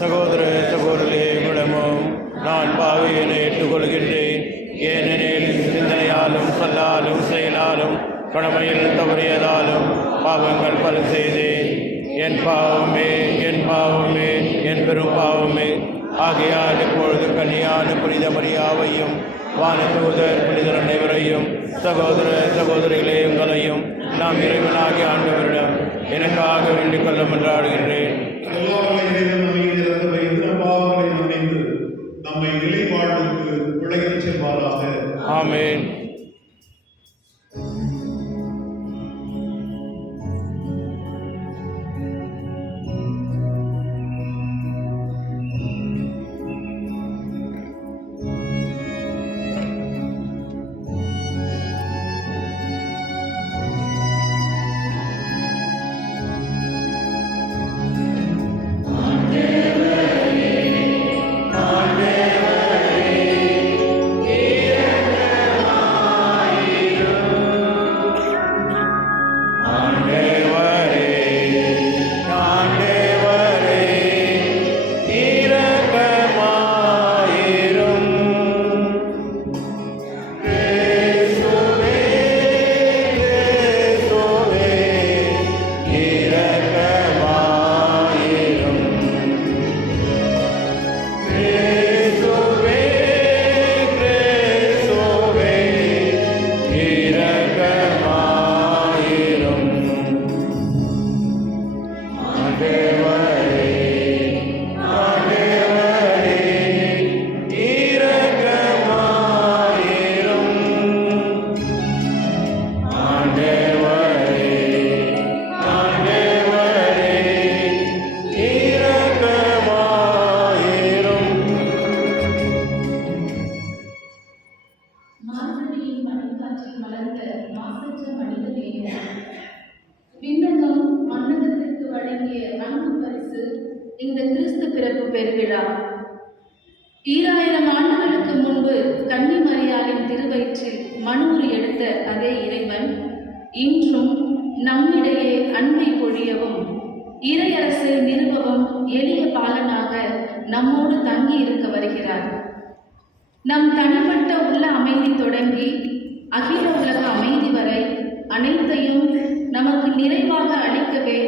சகோதர சகோதரிகளிடமும் நான் பாவியனை ஏற்றுக்கொள்கின்றேன். ஏனெனில் சிந்தனையாலும் சொல்லாலும் செயலாலும் கடமையில் தவறியதாலும் பாவங்கள் பல செய்தேன். என் பாவமே என் பாவமே என் பெரும் பாவமே. ஆகையால் இப்பொழுது கன்னியான புனித மரியாவையும் வானதூதர் புனிதர் அனைவரையும் சகோதர சகோதரிகளே உங்களையும் நாம் இறைவனாகிய ஆண்டவரிடம் எனக்காக வேண்டிக் கொள்ள மன்றாடுகின்றேன். நம்மை நிலைப்பாட்டுக்கு உழைத்துச் செல்வாராக. ஆமென். ஆண்டவரே இந்த கிறிஸ்து பிறப்பு பெருவிழா. 2000 ஆண்டுகளுக்கு முன்பு கன்னி மரியாளின் திருவயிற்றில் மனுவுரு எடுத்த அதே இறைவன் இன்றும் நம்மிடையே அன்பை பொழியவும் இறையரசை நிறுவவும் எளிய பாலனாக நம்மோடு தங்கி இருக்க வருகிறார். நம் தனிப்பட்ட உள்ள அமைதி தொடங்கி அகில உலக அமைதி வரை அனைத்தையும் நமக்கு நிறைவாக அளிக்கவே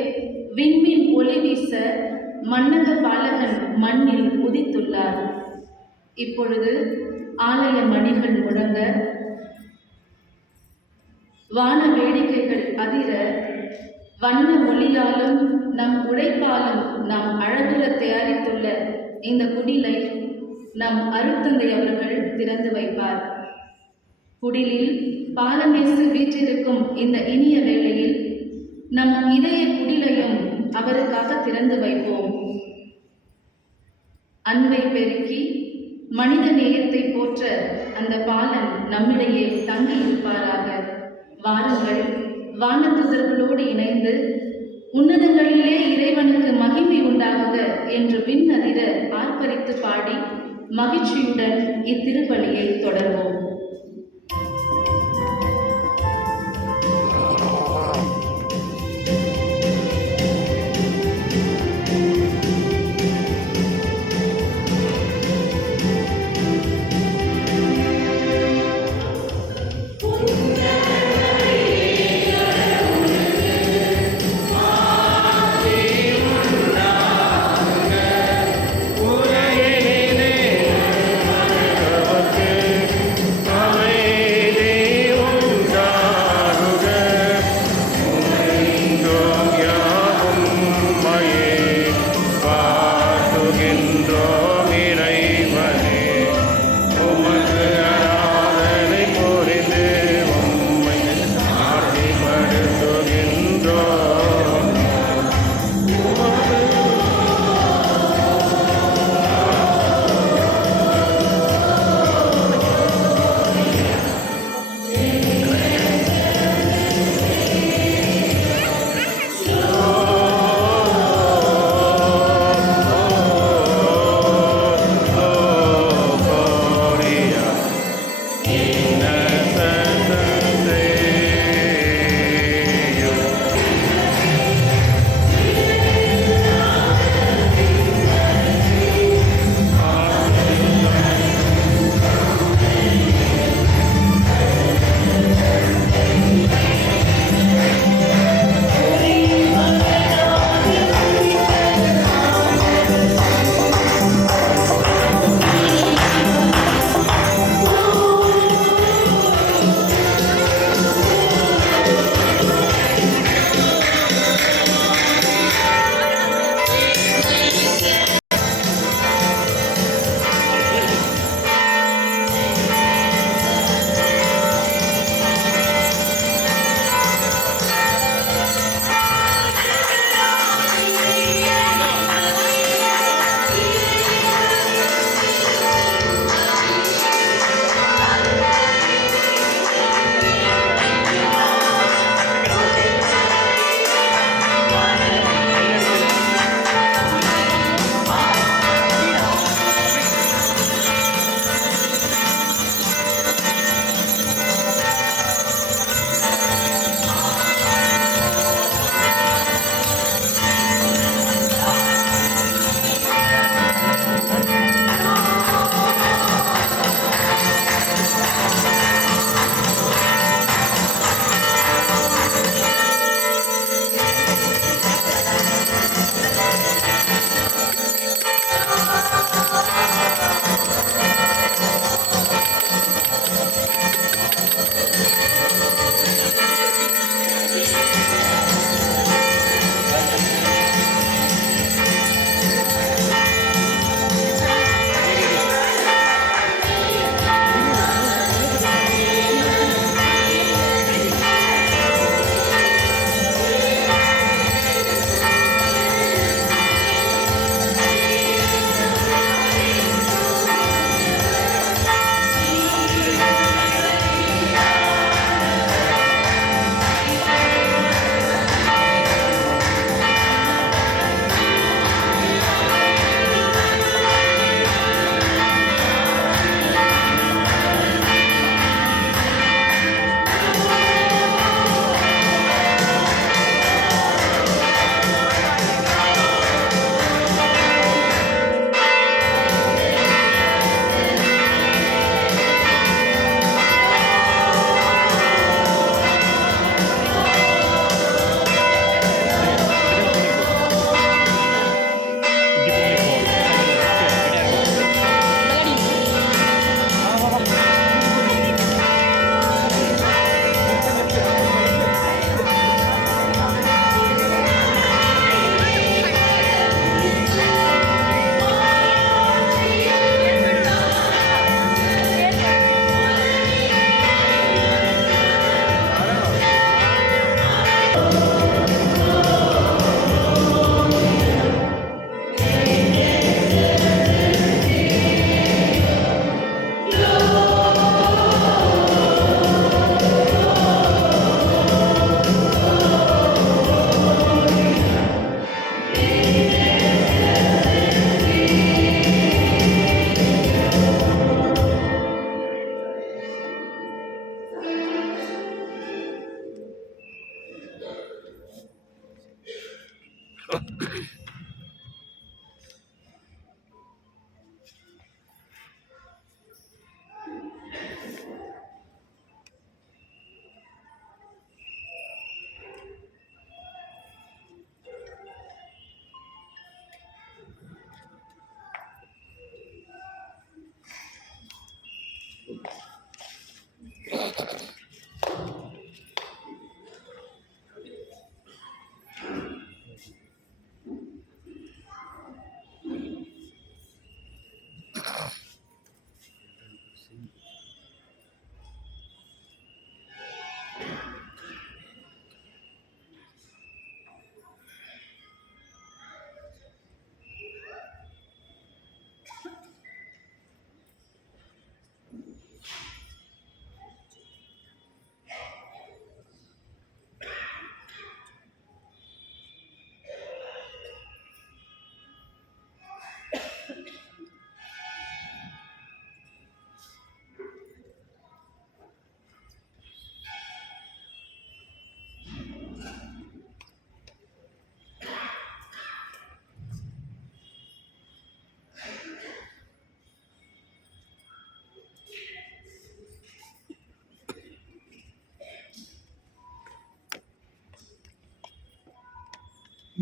விண்மீன் ஒளி வீச மன்னக பாலகன் மண்ணில் உதித்துள்ளார். இப்பொழுது ஆலய மணிகள் முழங்க, வான வேடிக்கைகள் அதிர, வண்ண ஒளியாலும் நம் உழைப்பாலும் நாம் அழகுற தயாரித்துள்ள இந்த குடிலை நம் அருட்தந்தை அவர்கள் திறந்து வைப்பார். குடிலில் பாலமேசு வீற்றிருக்கும் இந்த இனிய வேளையில் நம் இதய குடிலையும் அவருக்காக திறந்து வைப்போம். அன்பை பெருக்கி மனித நேயத்தை போற்ற அந்த பாலன் நம்மிடையே தங்கி இருப்பாராக. வாருங்கள், வானதூதர்களோடு இணைந்து உன்னதங்களிலே இறைவனுக்கு மகிமை உண்டாகுக என்று விண்ணதிர ஆர்ப்பரித்து பாடி மகிழ்ச்சியுடன் இத்திருப்பலியை தொடர்வோம்.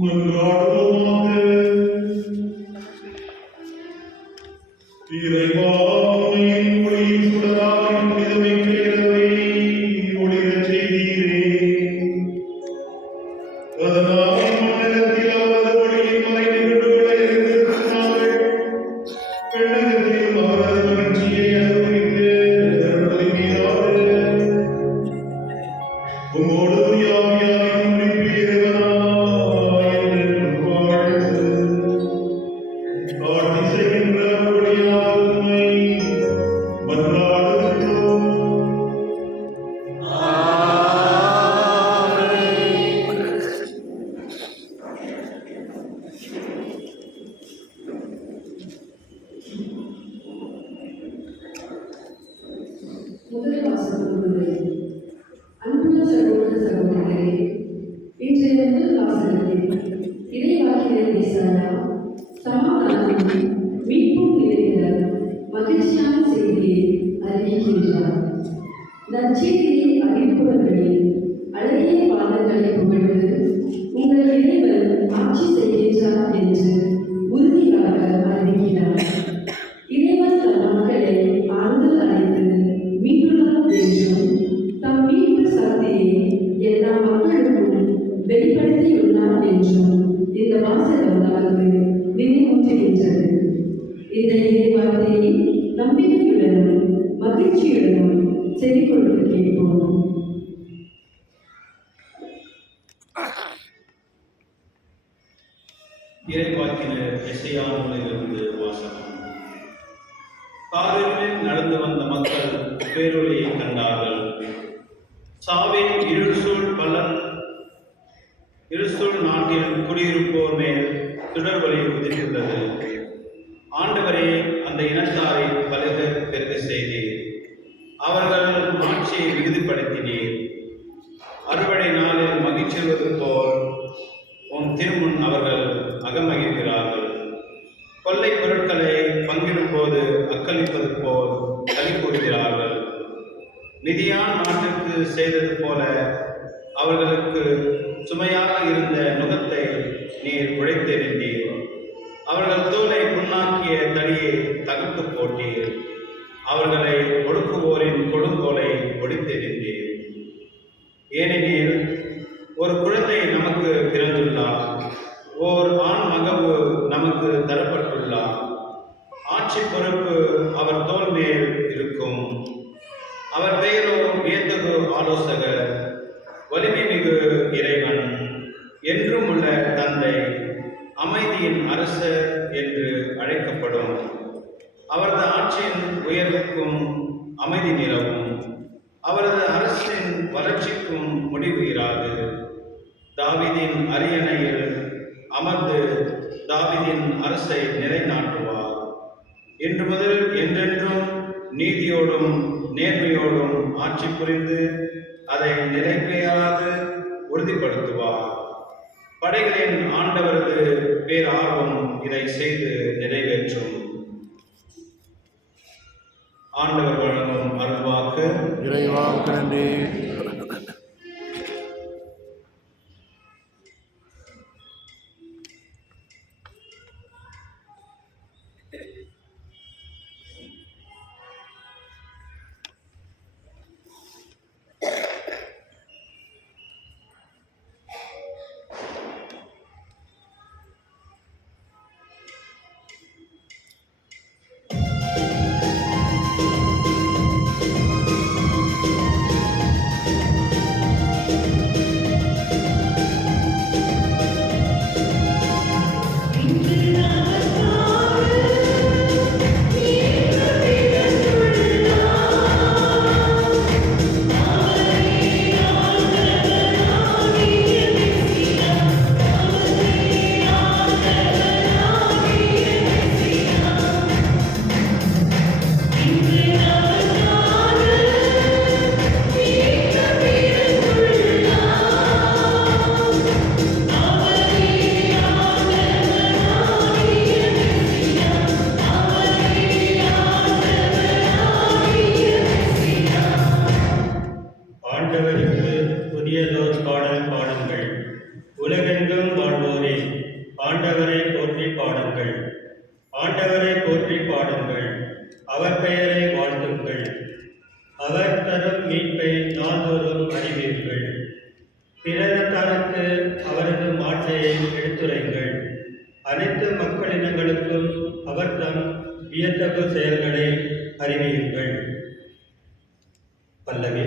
மன்றாடுவோமாக. இறைவா, உம்மையின் ஒளியின் சுடராக புனிதமிக்க இரவை ஒளிரச் செய்தீரே. அதனால் இம்மண்டலத்தில் அவரது ஒளியின் மறை நிகழ்வுகளை அறிந்திருக்கும் நாங்கள் பெண்ணகத்தில் அவரது மகிழ்ச்சியை அனுபவிக்க அருள்வீராக. உம்மோடு யாவியாரின் குறிப்பு இறைவனாய் என்றென்றும் வாழ்ந்து ஆட்சி செய்கின்ற ஒளியால் உம்மை மன்றாடுகின்றோம். முதல் வாசகத்திலே அன்புள்ள சகோதர சகோதரிகளே, இன்றைய முதல் வாசகத்தில் இறைவாக்கினர் ஏசாயா சமாதானமும் மீட்பும் நிறைந்த மகிழ்ச்சியான செய்தியை அறிவிக்கின்றார். நற்செய்தியை அறிவிப்பவர்களின் அழகிய பாதங்களை புகழ்ந்து உங்கள் இறைவன் ஆட்சி செய்கின்றார் என்று உறுதியாக அறிவிக்கிறார். இறைவன் தம் மக்களை ஆறுதல் அளித்து மீண்டுள்ளார் என்றும் தம் மீட்பு சக்தியை எல்லா மக்களுக்கும் வெளிப்படுத்தியுள்ளார் என்றும் இந்த வாசகம் நமக்கு நினைவூட்டுகின்றது. இந்த இறைவார்த்தையை நம்பிக்கையுடனும் மகிழ்ச்சியுடனும் செவிகொடுத்து கேட்போம். இறைவாக்கினர் எசையா நூலிலிருந்து வாசகம். காரில் நடந்து வந்த மக்கள் பேரொளியை கண்டார்கள். சாவின் இருசூழ் நாட்டில் குடியிருப்போர் மேல் சுடர்வழி உதிர்ந்துள்ளது. ஆண்டவரே, அந்த இனத்தாரை பலக பெருக செய்தீர். அவர்கள் ஆட்சியை விகுதிப்படுத்தினீர். அறுவடை நாளில் மகிழ்ச்சியுவது போல் உம் திருமுன் அவர்கள் அகமகிழ்கிறார்கள். கொள்ளை பொருட்களை பங்கிடும் போது அக்களிப்பது போல் களி கூறுகிறார்கள். மிதியான் நாட்டுக்கு செய்தது போல அவர்களுக்கு சுமையாக இருந்த நுகத்தை நீர் உடைத்தெறிந்தீர். அவர்கள் தோலை புண்ணாக்கிய தடியை தகர்த்து போட்டீர். அவர்களை ஒடுக்குவோரின் கொடுங்கோலை ஒடித்தெறிந்தீர். ஏனெனில் ஒரு குழந்தை நமக்கு பிறந்துள்ளார், ஓர் ஆண் மகவு நமக்கு தரப்பட்டுள்ளார். ஆட்சி பொறுப்பு அவர் தோள் மேல் இருக்கும். அவர் பெயரோ வியத்தகு ஆலோசகர், வலிமை மிகு இறைவன், என்றும் உள்ள தந்தை, அமைதியின் அரசர் என்று அழைக்கப்படும். அவரது ஆட்சியின் உயர்வுக்கும் அமைதி நிலவும். அவரது அரசின் வளர்ச்சிக்கும் முடிவு இராது. தாவீதின் அரியணையில் அமர்ந்து தாவீதின் அரசை நிலைநாட்டுவார். இன்று முதல் என்றென்றும் நீதியோடும் நேர்மையோடும் ஆட்சி புரிந்து அதை நிலைபெறாது உறுதிப்படுத்துவார். படைகளின் ஆண்டவரது பேரார்வம் இதை செய்து நிறைவேற்றும். ஆண்டவர் வழங்கும் அருள்வாக்கு. இறைவாவுக்கு நன்றி. ஆண்டவருக்கு புதியதோர் பாடல் பாடுங்கள். உலகெங்கும் வாழ்வோரே, ஆண்டவரை போற்றி பாடுங்கள். ஆண்டவரை போற்றி பாடுங்கள். அவர் பெயரை வாழ்த்துங்கள். அவர் தரும் மீட்பை நாள்தோறும் அறிவீர்கள். பிறனத்தாருக்கு அவரது மாட்சியை எடுத்துரைங்கள். அனைத்து மக்களினங்களுக்கும் அவர் தம் வியத்தகு செயல்களை அறிவியுங்கள். பல்லவி.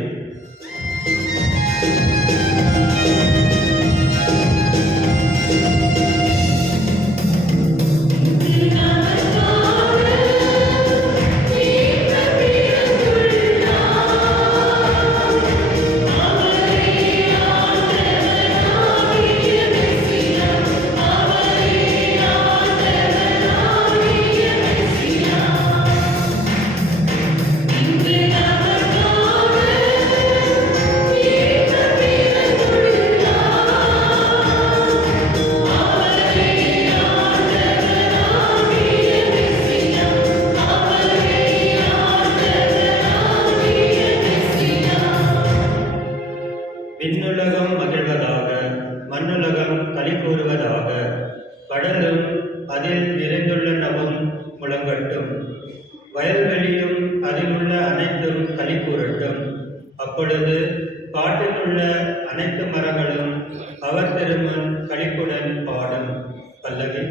விண்ணுலகம் மகிழ்வதாக, மண்ணுலகம் களி கூறுவதாக. கடலும் அதில் நிறைந்துள்ள நவும் முழங்கட்டும். வயல்வெளியும் அதில் உள்ள அனைத்தும் களி கூறட்டும். அப்பொழுது காட்டில் உள்ள அனைத்து மரங்களும் அவர் திருமுன் களிப்புடன் பாடும். பல்லவி.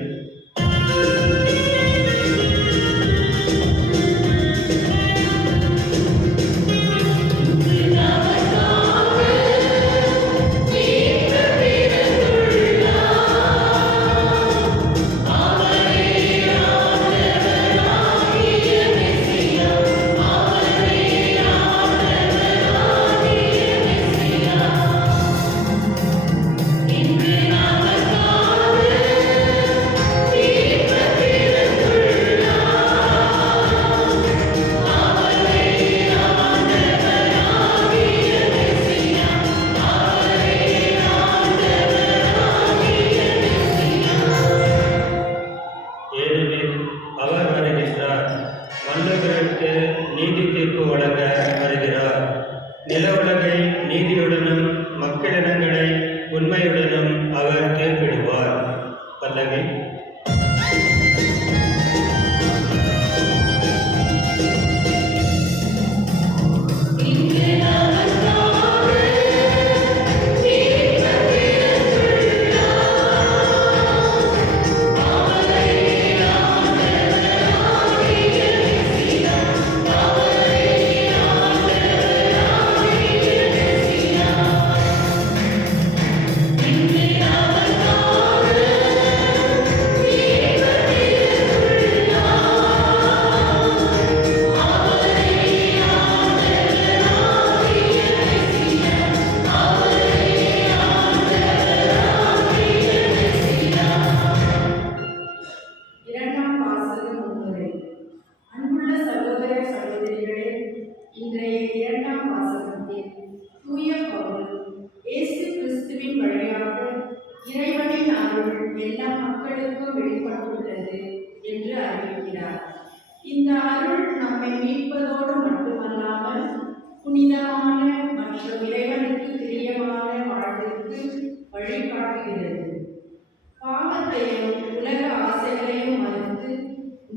ஏனெனில் அவர் வருகின்றார். மன்னர்களுக்கு நீதி தீர்ப்பு வழங்க வருகிறார். நில உலகை நீதியுடனும் மக்களினங்களை உண்மையுடனும் அவர் தீர்ப்பிடுவார். பல்லவி. எல்லா மக்களுக்கும் வெளிப்பட்டுள்ளது என்று அறிவிக்கிறார். இந்த அருள் நம்மை மீட்பதோடு மட்டுமல்லாமல் புனிதமான மற்றும் இறைவனுக்கு பிரியமான வாழ்விற்கு வழிகாட்டுகிறது. பாவத்தையும் உலக ஆசைகளையும் மறுத்து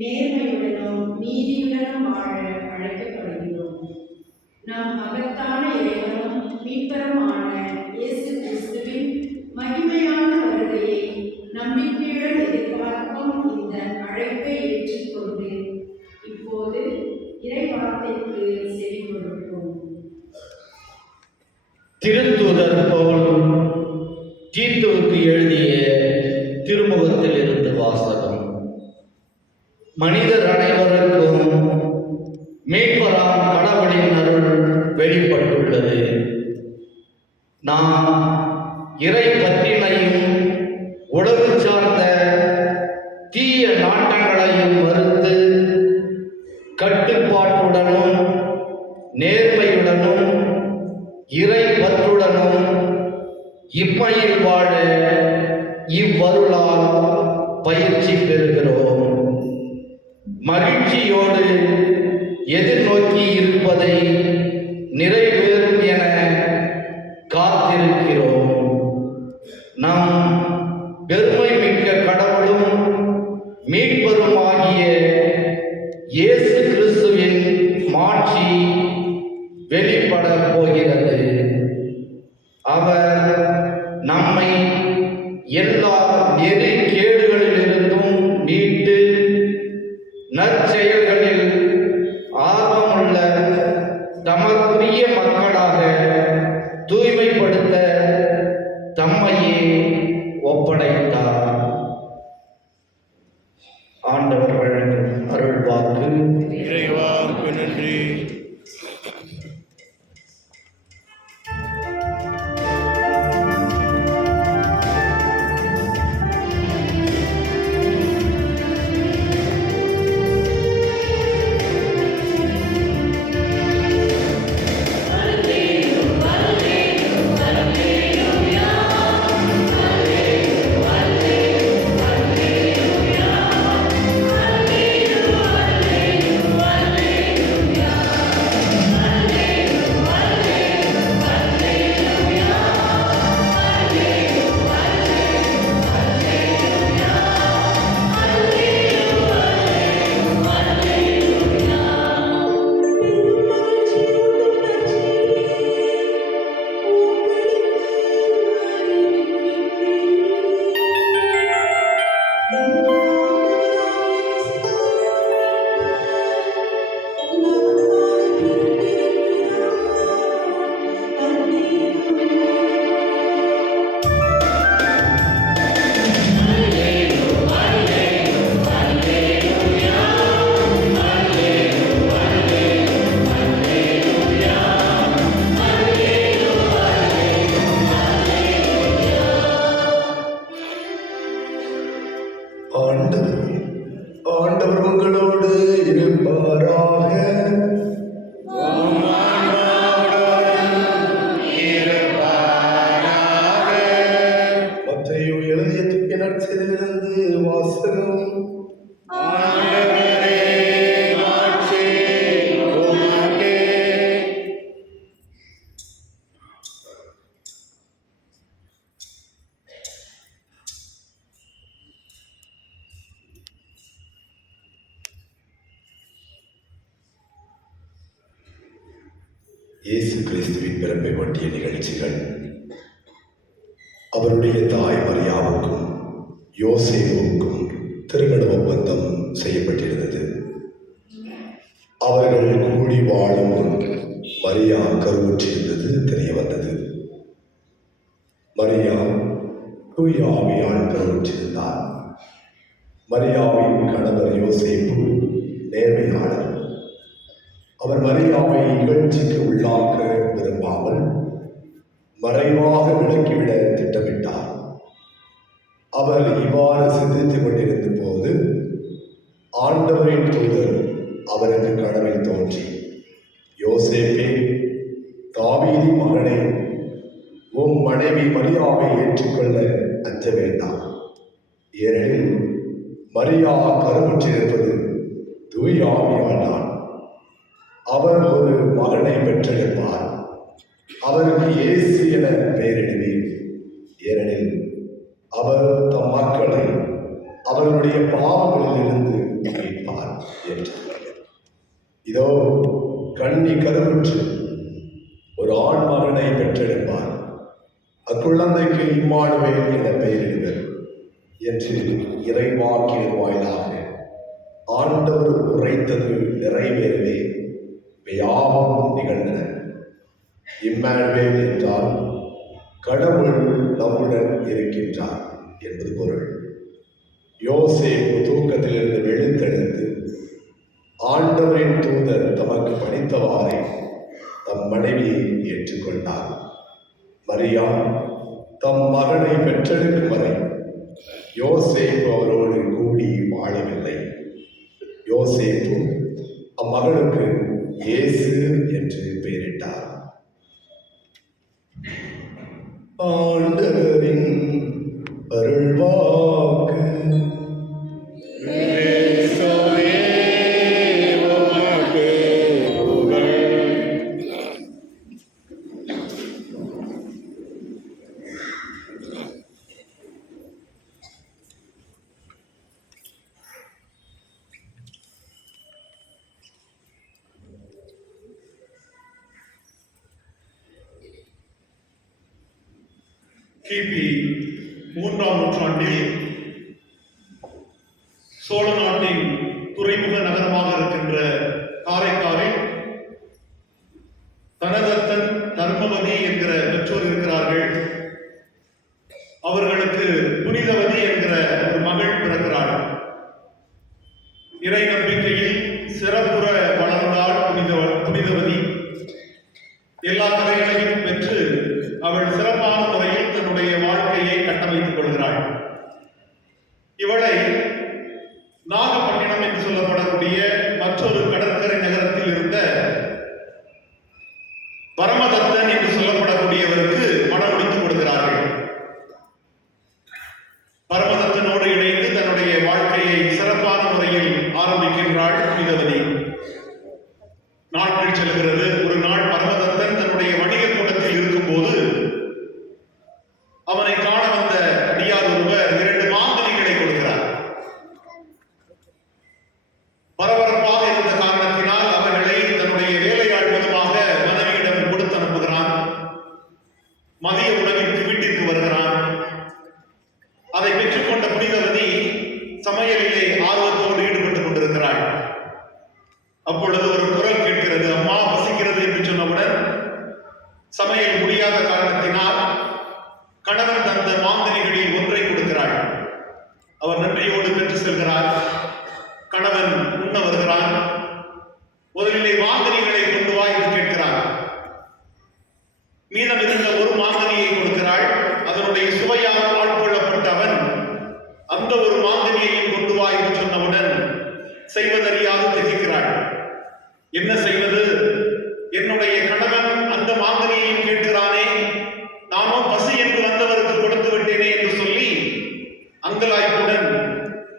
நேர்மையுடனும் நீதியுடனும் வாழ அழைக்கப்படுகிறோம். நம் மகத்தான இறைவனும் மீட்பருமான இயேசு கிறிஸ்துவின் மகிமையான வருகையை நம்பிக்கையுடன் எதிர்பார்க்கும் இந்த அழைப்பை ஏற்றுக்கொண்டு இப்போது இறைவார்த்தைக்கு செவி கொடுப்போம். திருத்தூதர் பவுல் தீத்துவுக்கு எழுதிய திருமுகத்தில் இருந்து வாசகம். மனிதர் அனைவருக்கும் மீட்பராம் கடவுளின் அருள் வெளிப்பட்டுள்ளது. நாம் இறை பற்றினையும் உலகு சார்ந்த தீய நாட்டங்களையும் மறுத்து கட்டுப்பாட்டுடனும் நேர்மையுடனும் இறை பற்றுடனும் இம்மையில் வாழ இவ்வருளால் பயிற்சி பெறுகிறோம். மகிழ்ச்சியோடு எதிர்நோக்கி இருப்பதை நிறைவேறும் என காத்திருக்கிறோம். நம் பெருமை மிக்க கடவுளும் மீட்பருமாகிய இயேசு கிறிஸ்துவின் மாட்சி வெளிப்பட போகிறது. அவர் நம்மை எல்லா நெறி கேடுகளிலிருந்தும் மீட்டு நற்செயல்களில் ஆர்வமுள்ள தமக்குரிய மக்களாக தூய்மைப்படுத்த தம்மையே ஒப்படைத்தார். ஆண்டவர் வழங்கும் அருள் வாக்கு. இறைவாக்கு நன்றி. ஆண்டவர் உங்களோடு இருப்பாராக. மத்தேயு எழுதிய தூய நற்செய்தியிலிருந்து வாசகம். இயேசு கிறிஸ்துவின் பிறப்பை ஒட்டிய நிகழ்ச்சிகள் அவருடைய தாய் மரியாவுக்கும் யோசேப்புக்கும் திருமண ஒப்பந்தம் செய்யப்பட்டிருந்தது. அவர்கள் கூடி வாழும் முன் மரியா கருவுற்றிருந்தது தெரிய வந்தது. மரியா தூய ஆவியால் கருவுற்றிருந்தார். மரியாவின் கணவர் யோசேப்பு நேர்மையாளர். அவர் மரியாவை இகழ்ச்சிக்கு உள்ளாக்க விரும்பாமல் மறைவாக விலக்கிவிட திட்டமிட்டார். அவர் இவ்வாறு சிந்தித்துக் கொண்டிருந்த போது ஆண்டவரின் தூதர் அவருக்கு கனவில் தோன்றி, யோசேப்பே, தாவீதின் மகனே, உம் மனைவி மரியாவை ஏற்றுக்கொள்ள அஞ்ச வேண்டாம். ஏனெனில் மரியா கருவுற்றிருப்பது தூய ஆவியானார். அவர் ஒரு மகனை பெற்றெடுப்பார். அவருக்கு இயேசு என பெயரிடுவீர். ஏனெனில் அவர் தம் மக்களை அவர்களுடைய பாவங்களிலிருந்து மீட்பார் என்றார். இதோ கன்னி கருவுற்று ஒரு ஆண் மகனை பெற்றெடுப்பார். அக்குழந்தைக்கு இம்மானுவேல் என பெயரிடுவர் என்று இறைவாக்கியர் வாயிலாக ஆண்டவர் உரைத்தது நிறைவேறவே யாவும் நிகழ்ந்தன. இம்மானுவேல் என்றால் கடவுள் நம்முடன் இருக்கின்றார் என்பது பொருள். யோசேப்பு தூக்கத்திலிருந்து விழித்தெழுந்து ஆண்டவரின் தூதர் தமக்கு பணித்தவாறே தம் மனைவியை ஏற்றுக்கொண்டார். மரியா தம் மகனை பெற்றெடுக்கும் வரை யோசேப்பு அவரோடு கூடி வாழவில்லை. யோசேப்பு அம்மகனுக்கு இயேசு என்று பெயரிட்டார். ஆண்டவரின் அருள்வாக்கு. இயேசுவே, உமக்கு புகழ். கிபி 3ஆம் நூற்றாண்டில் சோழ நாட்டின் துறைமுக நகரமாக இருக்கின்ற காரைக்காலில் தனதத்தன் தர்மவதி என்கிற பெற்றோர் இருக்கிறார்கள். அவர்களுக்கு புனிதவதி என்கிற ஒரு மகள் பிறக்கிறாள். இறை நம்பிக்கையில் சிறப்புற வளர்ந்தாள் புனிதவதி. எல்லா கலைகளையும் பெற்று அவள் சிறப்பான முறையில் தன்னுடைய வாழ்க்கையை கட்டமைத்துக் கொள்கிறாள். இவளை நாகப்பட்டினம் என்று சொல்லப்படக்கூடிய மற்றொரு கடற்கரை நகரத்தில் இருந்த பரமதத்தன் என்று சொல்லப்படக்கூடியவருக்கு மனம் முடித்துக் கொடுக்கிறார்கள். பரமதத்தனோடு இணைந்து தன்னுடைய வாழ்க்கையை சிறப்பான முறையில் ஆரம்பிக்கின்றாள் புனிதவதி. நாட்கள் செல்கிறது. ஒரு நாள் பரமதத்தன் தன்னுடைய வணிக கூட்டத்தில் இருக்கும்போது அவனை காண வந்த அடியார் ஒருவர் 2 மாங்கனிகளை கொடுக்கிறார். பரபரப்பாக இருந்த காரணத்தினால் அவர்களை தன்னுடைய வேலையாள் மூலமாக மனைவியிடம் கொடுத்து அனுப்புகிறான். மதிய உணவிற்கு வீட்டிற்கு வருகிறான். அதை பெற்றுக்கொண்ட புனிதவதி சமையலிலே ஆர்வத்தோடு ஈடுபட்டுக் கொண்டிருக்கிறாள். அப்பொழுது ஒரு குரல் கேட்கிறது. அம்மா பசிக்கிறது என்று சொன்னவுடன் சமையல் முடியாத காரணத்தினால் கணவன் தந்த மாங்கனிகளில் ஒன்றை கொடுக்கிறாள். அவர் நன்றியோடு பெற்று செல்கிறார். கணவன் உண்ண வருகிறான். முதலிலே மாங்கனிகளை கொண்டு வா என்று கேட்கிறார். மீதம் இருந்த ஒரு மாங்கனியை கொடுக்கிறாள். அதனுடைய சுவையால் ஆட்கொள்ளப்பட்ட அவன் அந்த ஒரு மாங்கனியையும் கொண்டு வா என்று சொன்னவுடன் செய்வதறியாது திகைக்கிறாள். என்ன செய்வது? என்னுடைய கணவன் அந்த மாங்கனியையும் கேட்கிறானே, நானோ பசி என்று வந்தவருக்கு கொடுத்து விட்டேனே என்று சொல்லி அங்கலாய்ப்புடன்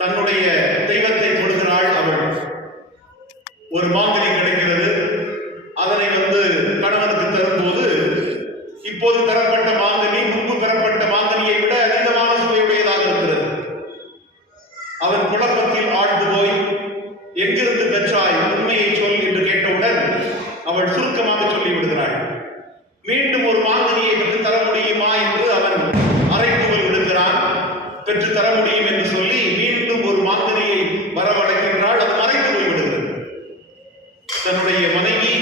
தன்னுடைய தெய்வத்தை கொடுக்கிறாள் அவள். ஒரு மாங்கனி கிடைக்கிறது. அதனை கணவனுக்கு தரும்போது இப்போது பெறப்பட்ட மாங்கனி முன்பு பெறப்பட்ட மாங்கனியை விட அதிகமான சுவையுடையதாக இருக்கிறது. அவன் குழப்பத்தில் ஆழ்ந்து போய் எங்கிருந்து பெற்றாய், உண்மையை சொல் என்று கேட்டவுடன் அவள் சுருக்கமாக சொல்லி விடுகிறாள். மீண்டும் ஒரு மாங்கனியை பெற்று தர முடியுமா என்று அவன் அறைகூவல் விடுக்கிறான். பெற்று தர முடியும் என்று சொல்லி மீண்டும் ஒரு மாங்கனியை வரவழைக்கின்றாள். அது மறைத்து போய்விடுகிறது. தன்னுடைய மனைவி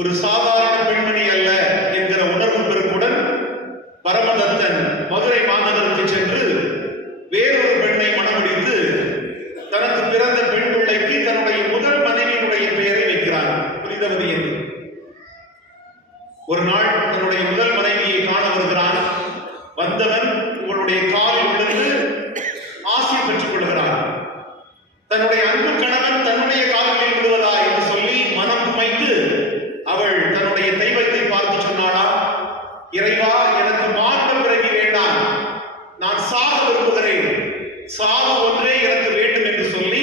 ஒரு சாதாரண பெண்மணி அல்ல என்கிற உணர்வு பெருக்குடன் பரமதத்தன் மதுரை மாநகருக்கு சென்று வேறொரு பெண்ணை மணமுடித்து தனக்கு பிறந்த பெண் பிள்ளைக்கு தன்னுடைய முதல் மனைவியினுடைய பெயரை வைக்கிறார், புனிதவதி என்று. ஒரு நாள் தன்னுடைய முதல் மனைவியை காண வருகிறான். வந்தவன் இவளுடைய காலில் விழுந்து ஆசி பெற்றுக் கொள்கிறான். தன்னுடைய அன்பு கணவன் தன்னுடைய கால்களில் விடுவதா என்று சொல்லி மனம் குமைந்து அவள் தன்னுடைய தெய்வத்தை பார்த்து சொன்னாளாம், இறைவா, எனக்கு மாற்ற பிறவி வேண்டாம், நான் சாக விரும்புகிறேன். சாவு ஒன்றே எனக்கு வேண்டும் என்று சொல்லி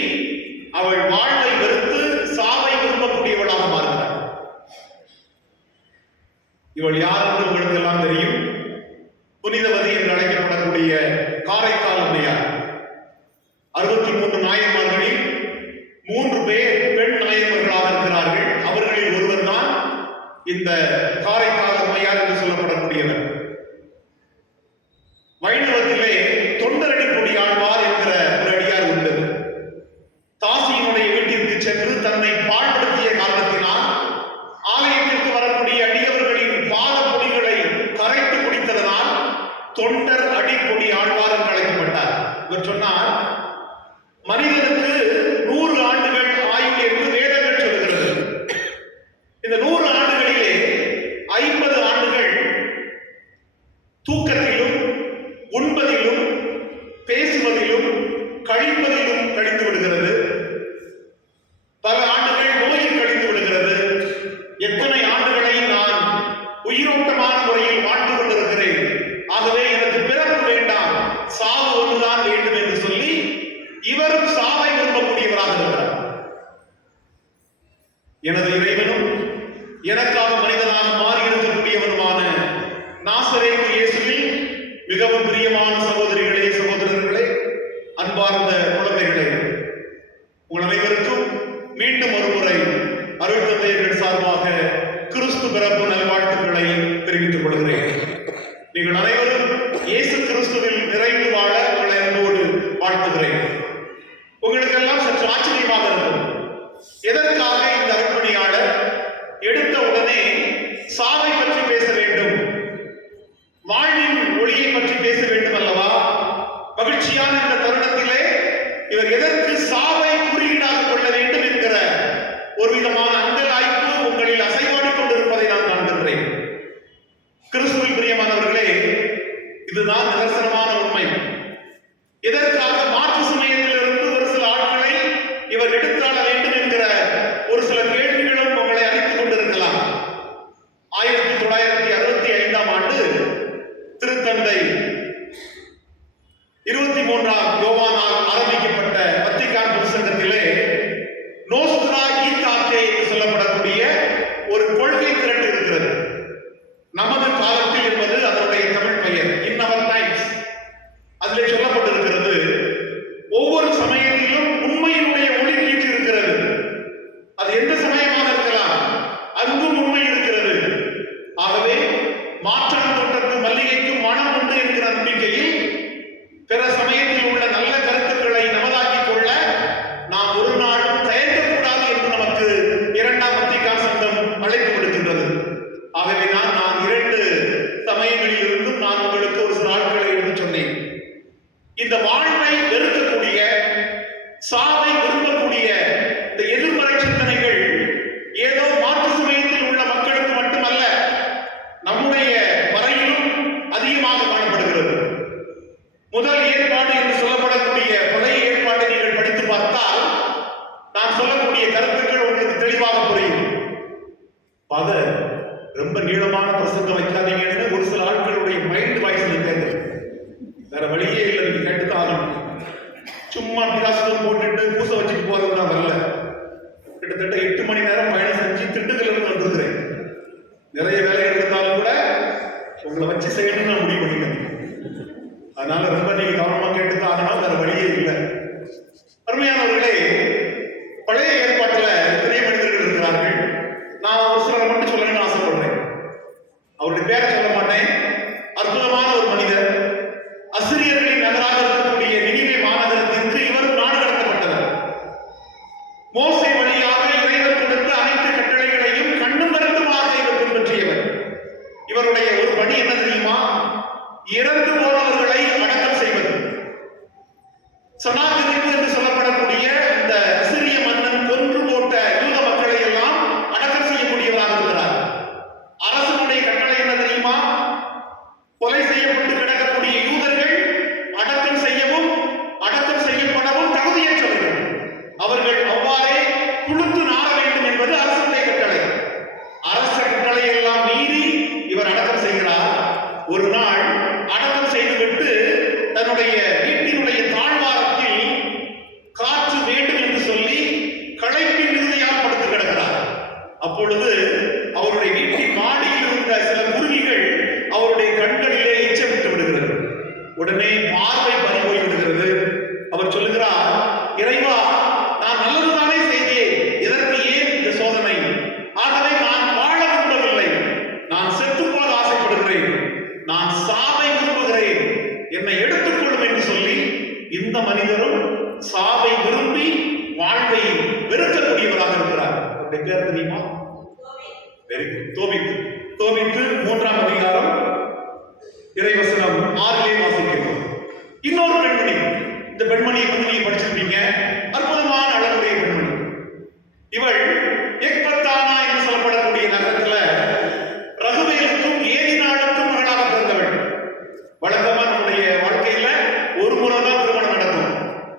அவள் வாழ்வை வெறுத்து சாவை விரும்பக்கூடியவளாக மாறுகிறாள். இவள் யார் என்று உங்களுக்கு எல்லாம் தெரியும். புனிதவதி என்று அழைக்கப்படக்கூடிய காரைக்கால் அம்மையார். 63 நாயன்மார்களில் 3 பேர் பெண் நாயன்மார்களாக இருக்கிறார்கள். அவர்களில் ஒருவர் தான் இந்த காரைக்கால் அம்மையார் என்று சொல்லப்படக்கூடியவர். வைணவத்திலே தொண்டரடி கொடி ஆழ்வார் என்கிற ஒரு அடியார் உண்டு. தாசியினுடைய வீட்டிற்கு சென்று தன்னை பாழ்படுத்திய காரணத்தினால் ஆலயத்திற்கு வரக்கூடிய அடியவர்களின் பாத பொடிகளை கரைத்து குடித்ததனால் தொண்டர் அடிப்பொடி ஆழ்வார் என்று அழைக்கப்பட்டார். இவர் சொன்னார், மனிதனுக்கு 100 ஆண்டுகள் ஆயுள் என்று வேதங்கள் சொல்லுகிறது. இந்த 100 ஆண்டுகளிலே 50 ஆண்டுகள் தூக்கத்திலும் உண்பதிலும் பேசுவதிலும் கழிப்பதிலும் கழித்து விடுகிறது. பல ஆண்டுகள் நோயில் கழித்து விடுகிறது. எத்தனை ஆண்டுகளை நான் உயிரோட்டமான முறையில் வாழ்ந்து கொண்டிருக்கிறேன். ஆகவே எனக்கு பிறப்பு வேண்டாம், சாவு ஒன்றுதான் வேண்டும் என்று சொல்லி இவரும் சாவை விரும்பக்கூடியவராக இருக்கிறார். எனது இறைவனும் எனக்காக மனிதனாக மாறி இருக்கக்கூடியவனுமான நாசரேத்து இயேசுவில் மிகவும் பிரியமான சகோதரிகளே, சகோதரர்களே, அன்பார்ந்த குழந்தைகளே, உங்கள் அனைவருக்கும் மீண்டும் ஒரு முறை அருள் தந்தையர்கள் சார்பாக கிறிஸ்து பிறப்பு நல்வாழ்த்துக்களை தெரிவித்துக் கொள்கிறேன். நீங்கள் அனைவரும் இயேசு கிறிஸ்துவில் நிறைந்து வாழ உங்களை அன்போடு வாழ்த்துகிறேன். உங்களுக்கெல்லாம் சற்று ஆச்சரியமாக இருக்கும். எதற்காக இந்த அருட்பணியாளர் எடுத்த உடனே சாவை பற்றி பேச வேண்டும், வாழ்வின் ஒளியை பற்றி பேச வேண்டும் அல்லவா? மகிழ்ச்சியான இந்த தருணத்திலே இவர் எதற்கு சாவை குறியீடாக கொள்ள வேண்டும் என்கிற ஒரு விதமான அங்கலாய்ப்பு உங்களில் அசைவாடி கொண்டிருப்பதை நான் காண்கின்றேன். கிறிஸ்துவில் பிரியமானவர்களே, இதுதான் நிதர்சனமான உண்மை. எதற்காக மாற்று சமயத்திலிருந்து ஒரு சில ஆட்களை இவர் எடுத்தாள வேண்டும் என்கிற ஒரு சில கேள்விகளும் உங்களை அழைத்துக் கொண்டிருக்கலாம். 1965ஆம் ஆண்டு திருத்தந்தை 23ஆம் யோவானால் ஆரம்பிக்கப்பட்ட வத்திக்கான் பொதுச்சங்கத்திலே நோஸ்ட்ரா ஈதாத்தே என்று சொல்லப்படக்கூடிய ஒரு கொள்கை திரட்டு இருக்கிறது. நமது காலத்தில் என்பது அதனுடைய தமிழ் பெயர், இன் அவர் டைம்ஸ். அதிலே சொல்லப்பட்டிருக்கிறது, ஒவ்வொரு சமயத்திலும் உண்மையினுடைய ஒளி வீச்சு இருக்கிறது. அது எந்த சமயமாக இருக்கலாம், அங்கும் உண்மை இருக்கிறது. ஆகவே மாற்றான் தோட்டத்து மல்லிகைக்கு மனம் உண்டு என்கிற நம்பிக்கையில் பிற சமயத்தில் உள்ள நல்ல கருத்துக்களை நமதாக்கிக் கொள்ள நாம் ஒரு நாளும் தயங்கக்கூடாது என்று நமக்கு 2ஆம் வத்திக்கான் சங்கம் அழைப்பு விடுக்கின்றது. ஆகவே நான் 2 சமயங்களில் இருந்தும் நான் உங்களுக்கு ஒரு சில ஆட்களை எடுத்து சொன்னேன். இந்த வாழ்வை வெறுக்கக்கூடிய, சாவை விரும்பக்கூடிய இந்த எதிர்மறை சிந்தனைகள் ஏதோ மாற்று சமயத்தில் உள்ள மக்களுக்கு மட்டுமல்ல, நம்முடைய வரையிலும் அதிகமாக காணப்படுகிறது. முதல் ஏற்பாடு என்று சொல்லப்படக்கூடிய பழைய ஏற்பாட்டை நீங்கள் படித்து பார்த்தால் நான் சொல்லக்கூடிய கருத்துக்கள் உங்களுக்கு தெளிவாக புரியும். ரொம்ப நீளமான பிரசங்கம் வைக்காதீங்கன்னு ஒரு சில ஆட்களுடைய மைண்ட் வாய்ஸ் கேட்குது. வேற வழியே இல்லை, நீங்க கேட்டுதான் ஆகணும். சும்மா பிராசனம் போட்டுட்டு பூச வச்சுட்டு போறது தான் வரல. கிட்டத்தட்ட 8 மணி நேரம் பயணம் செஞ்சு திண்டுக்கல்ல இருந்து வந்திருக்கிறேன். நிறைய வேலைகள் இருந்தாலும் கூட உங்களை வச்சு செய்யணும்னு நான் முடிவு பண்ணிக்கிறேன். அதனால ரொம்ப நீங்க கவனமா கேட்டுதான் ஆகணும், வேற வழியே இல்லை. அருமையானவர்களே, பழைய ஏற்பாட்டுல எத்தனை மனிதர்கள் இருக்கிறார்கள். நான் ஒரு சிலரை மட்டும் சொல்லணும்னு ஆசைப்படுறேன். அவருடைய பேரை சொல்ல மாட்டேன். அற்புதமான ஒரு மனிதர். அசிரியர்களின் நகராக இருக்கக்கூடிய நினிவே மாநகரத்திற்கு இவர் நாடு கடத்தப்பட்டவர். மோசே வழியாக இறைவர் கொடுத்த அனைத்து கட்டளைகளையும் கண்ணும் கருத்துமாக இவர் பின்பற்றியவர். இவருடைய ஒரு பணி என்ன தெரியுமா? இறந்து போனவர்களை அடக்கம் செய்வது. சனாகிரிப்பு என்று சொல்லப்படக்கூடிய இந்த அசிரிய மன்னன் கொன்று போட்ட யூத மக்களை எல்லாம் அடக்கம் செய்யக்கூடியவராக இருக்கிறார். அரசனுடைய கட்டளை என்ன தெரியுமா? கொலை செய்யப்பட்டு கிடக்கக்கூடிய யூதர்கள் அடக்கம் செய்யவும் அடக்கம் செய்யப்படவும் தகுதியற்றவர்கள். அவர்கள் அவ்வாறே குழுத்து நாட வேண்டும் என்பது அரசுடைய கட்டளை. அரச கட்டளை எல்லாம் மீறி இவர் அடக்கம் செய்கிறார். ஒரு நாள் அடக்கம் செய்துவிட்டு தன்னுடைய வீட்டினுடைய தாழ்வார வருகிறது. அவர் சொல்லுகிறார், இறைவா, நான் நல்லதுதானே செய்தேன், எதற்கு ஏன் இந்த சோதனை? ஆகவே நான் வாழ விரும்பவில்லை, நான் செத்துப்போக ஆசைப்படுகிறேன், நான் சாவை விரும்புகிறேன், என்னை எடுத்துக்கொள்ளும் என்று சொல்லி இந்த மனிதரும் சாவை விரும்பி வாழ்வை வெறுக்கக்கூடியவராக இருக்கிறார். அவருடைய பேர் தெரியுமா? Very good. தோபித்து 3ஆம் அதிகாரம் இறைவசனம் 6 வாசிக்கிறோம். இன்னொரு பெண்மணி, இந்த பெண்மணியை பற்றி நீங்க படிச்சிருப்பீங்க. அற்புதமான அழகுடைய பெண்மணி. இவள் எக்பத்தானா என்று சொல்லப்படக்கூடிய நகரத்துல ரகுவேலுக்கும் ஏலினாளுக்கும் மகளாக பிறந்தவள். வழக்கமா நம்முடைய வாழ்க்கையில ஒரு முறை தான் திருமணம் நடக்கும்.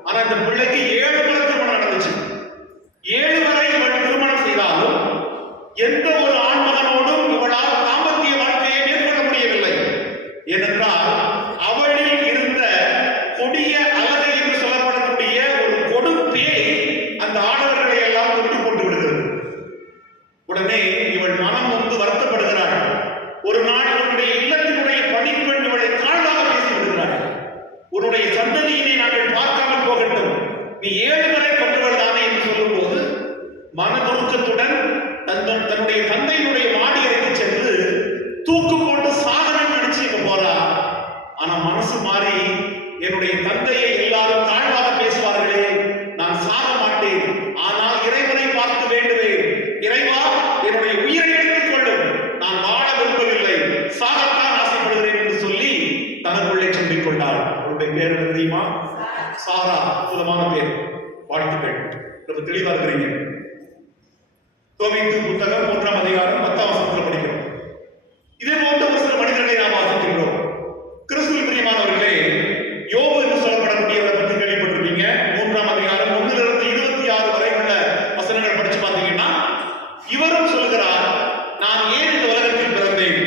ஆனா இந்த பிள்ளைக்கு 7 முறை திருமணம் நடந்துச்சு. 7 வரை இவள் திருமணம் செய்தாலும் எந்த ஒரு ஆண்மகனோடும் இவளால் தாம்பத்திய வாழ்க்கையை மேற்கொள்ள முடியவில்லை. ஏனென்றால் அவளில் இருந்த கொடிய அழகை என்று சொல்லப்படக்கூடிய ஒரு கொடும் பேய் அந்த ஆடவர்களை எல்லாம் கொண்டு போட்டு விடுகிறது. உடனே இவள் மனம் வந்து வருத்தப்படுகிறாள். ஒரு நாள் இவனுடைய இல்லத்தினுடைய பணிப்பெண் இவளை தாழ்வாக பேசி விடுகிறாள். உன்னுடைய சந்ததியினை நாங்கள் பார்க்காமல் போகட்டும், நீ 7 வரை கொண்டவள் தானே என்று சொல்லும் போது மனதுருக்கத்துடன் தன்னுடைய தந்தையினுடைய மாடி அறைக்கு சென்று தூக்கு போட்டு சாதனம் நடிச்சு இங்க போறா. ஆனா மனசு மாறி, என்னுடைய தந்தையை எல்லாரும் தாழ்வாக பேசுவார்களே, நான் சாக மாட்டேன், ஆனால் இறைவனை பார்த்து வேண்டுவேன், இறைவா என்னுடைய உயிரை எடுத்துக் கொள்ளும், நான் வாழ விரும்பவில்லை, சாகத்தான் ஆசைப்படுகிறேன் என்று சொல்லி தனக்குள்ளே சொல்லிக் கொண்டாள். அவருடைய பேர் என்ன தெரியுமா? சாரா. அற்புதமான பேர். வாழ்த்துக்கள். ரொம்ப தெளிவா இருக்கிறீங்க. தோபித்து புத்தகம் 3ஆம் அதிகாரம் 10ஆம் வசனத்தில் படிக்கிறோம். இதே போன்ற ஒரு சில மனிதர்களை நாம் வாசிக்கின்றோம். கிறிஸ்துவில் பிரியமானவர்களே, யோபு என்று சொல்லப்படக்கூடியவரை பற்றி கேள்விப்பட்டிருப்பீங்க. 3ஆம் அதிகாரம் 1 இருந்து 26 வரை உள்ள வசனங்கள் படிச்சு பார்த்தீங்கன்னா, இவரும் சொல்லுகிறார், நான் ஏன் இந்த உலகத்தில் பிறந்தேன்?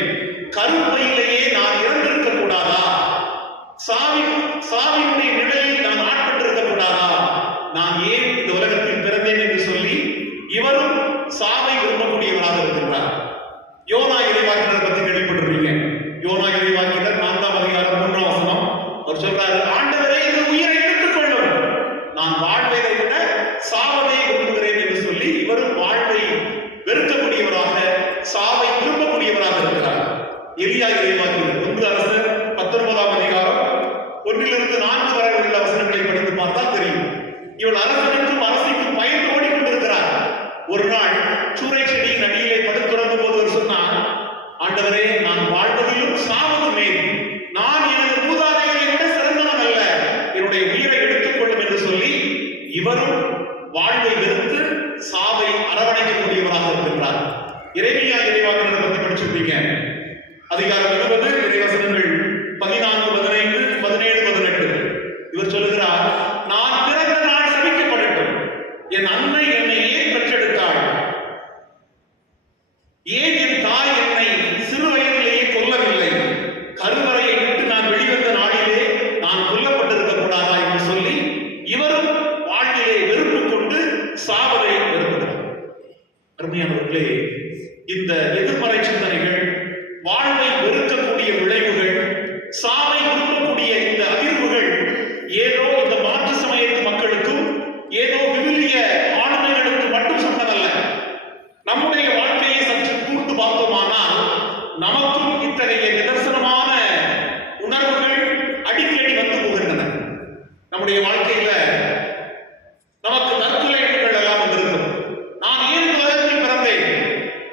கருப்பையிலேயே நான் இறந்திருக்க கூடாதா? சாவினுடைய நிலையில் நான் ஆட்பட்டிருக்க கூடாதா? நான் ஏன் இந்த உலகத்தில் பிறந்தேன் என்று சொல்லி இவரும் சாவை விரும்பக்கூடியவராக இருக்கிறார். யோனா இறைவாக்கினர் பற்றி கேள்விப்பட்டிருப்பீங்க. யோனா இறைவாக்கினர் 4ஆம் அதிகாரம் 3ஆம் வசனம். அவர் சொல்றாரு, ஆண்டவரே இந்த உயிரை எடுத்துக்கொள்ளும், நான் வாழ்வதை விட சாவதை விரும்புகிறேன் என்று சொல்லி இவரும் வாழ்வை வெறுக்கக்கூடியவராக, சாவை விரும்பக்கூடியவராக இருக்கிறார். எலியா இறைவாக்கினர் 1 அரசர் 19ஆம் அதிகாரம் 1 4 வரை உள்ள வசனங்களை படித்து பார்த்தால் தெரியும். இவள் அரசனுக்கும் அரசிக்கும் பயந்து ஓடிக்கொண்டிருக்கிறார். ஒரு நாள் சூறை செடியின் அடியிலே படுத்துறங்கும் போது அவர் சொன்னார், ஆண்டவரே, நான் வாழ்வதிலும் சாவதுமே, நான் எனது மூதாதையரை விட சிறந்தவன் அல்ல, என்னுடைய உயிரை எடுத்துக் கொள்ளும் என்று சொல்லி இவரும் வாழ்வை வெறுத்து சாவை அரவணைக்கக்கூடியவராக இருக்கின்றார். எரேமியா இறைவாக்கினரை பற்றி படிச்சிருப்பீங்க. அதிகாரம் 20 இறைவசனங்கள் 14, 15, 17, 18. இவர் சொல்லுகிறார், நான் பிறந்த நாள் சபிக்கப்படட்டும், என் அன்னை என்னை ஏன் பெற்றெடுத்தாள்? ஏன் என் தாய் என்னை சிறு வயதிலேயே கொல்லவில்லை? கருவறையை விட்டு நான் வெளிவந்த நாளிலே நான் கொல்லப்பட்டிருக்க கூடாதா என்று சொல்லி இவரும் வாழ்விலே வெறுப்பு கொண்டு சாவதை வெறுக்கிறார். அருமையானவர்களே, இந்த எதிர்மறை சிந்தனைகள், வாழ்வை வெறுக்கக்கூடிய விளைவுகள், சாவை விரும்பக்கூடிய இந்த அதிர்வுகள் ஏதோ இந்த மாற்று சமயத்து மக்களுக்கும் ஏதோ விவிலிய ஆளுமைகளுக்கு மட்டும் சொன்னதல்ல. நம்முடைய வாழ்க்கையை சற்று கூர்ந்து பார்த்தோமானால் நமக்கும் இத்தகைய நிதர்சனமான உணர்வுகள் அடிக்கடி வந்து போகின்றன. நம்முடைய வாழ்க்கையில நமக்கு தற்கொலை எண்ணங்கள் எல்லாம் வந்திருக்கும். நான் ஏன் இந்த உலகத்தில் பிறந்தேன்?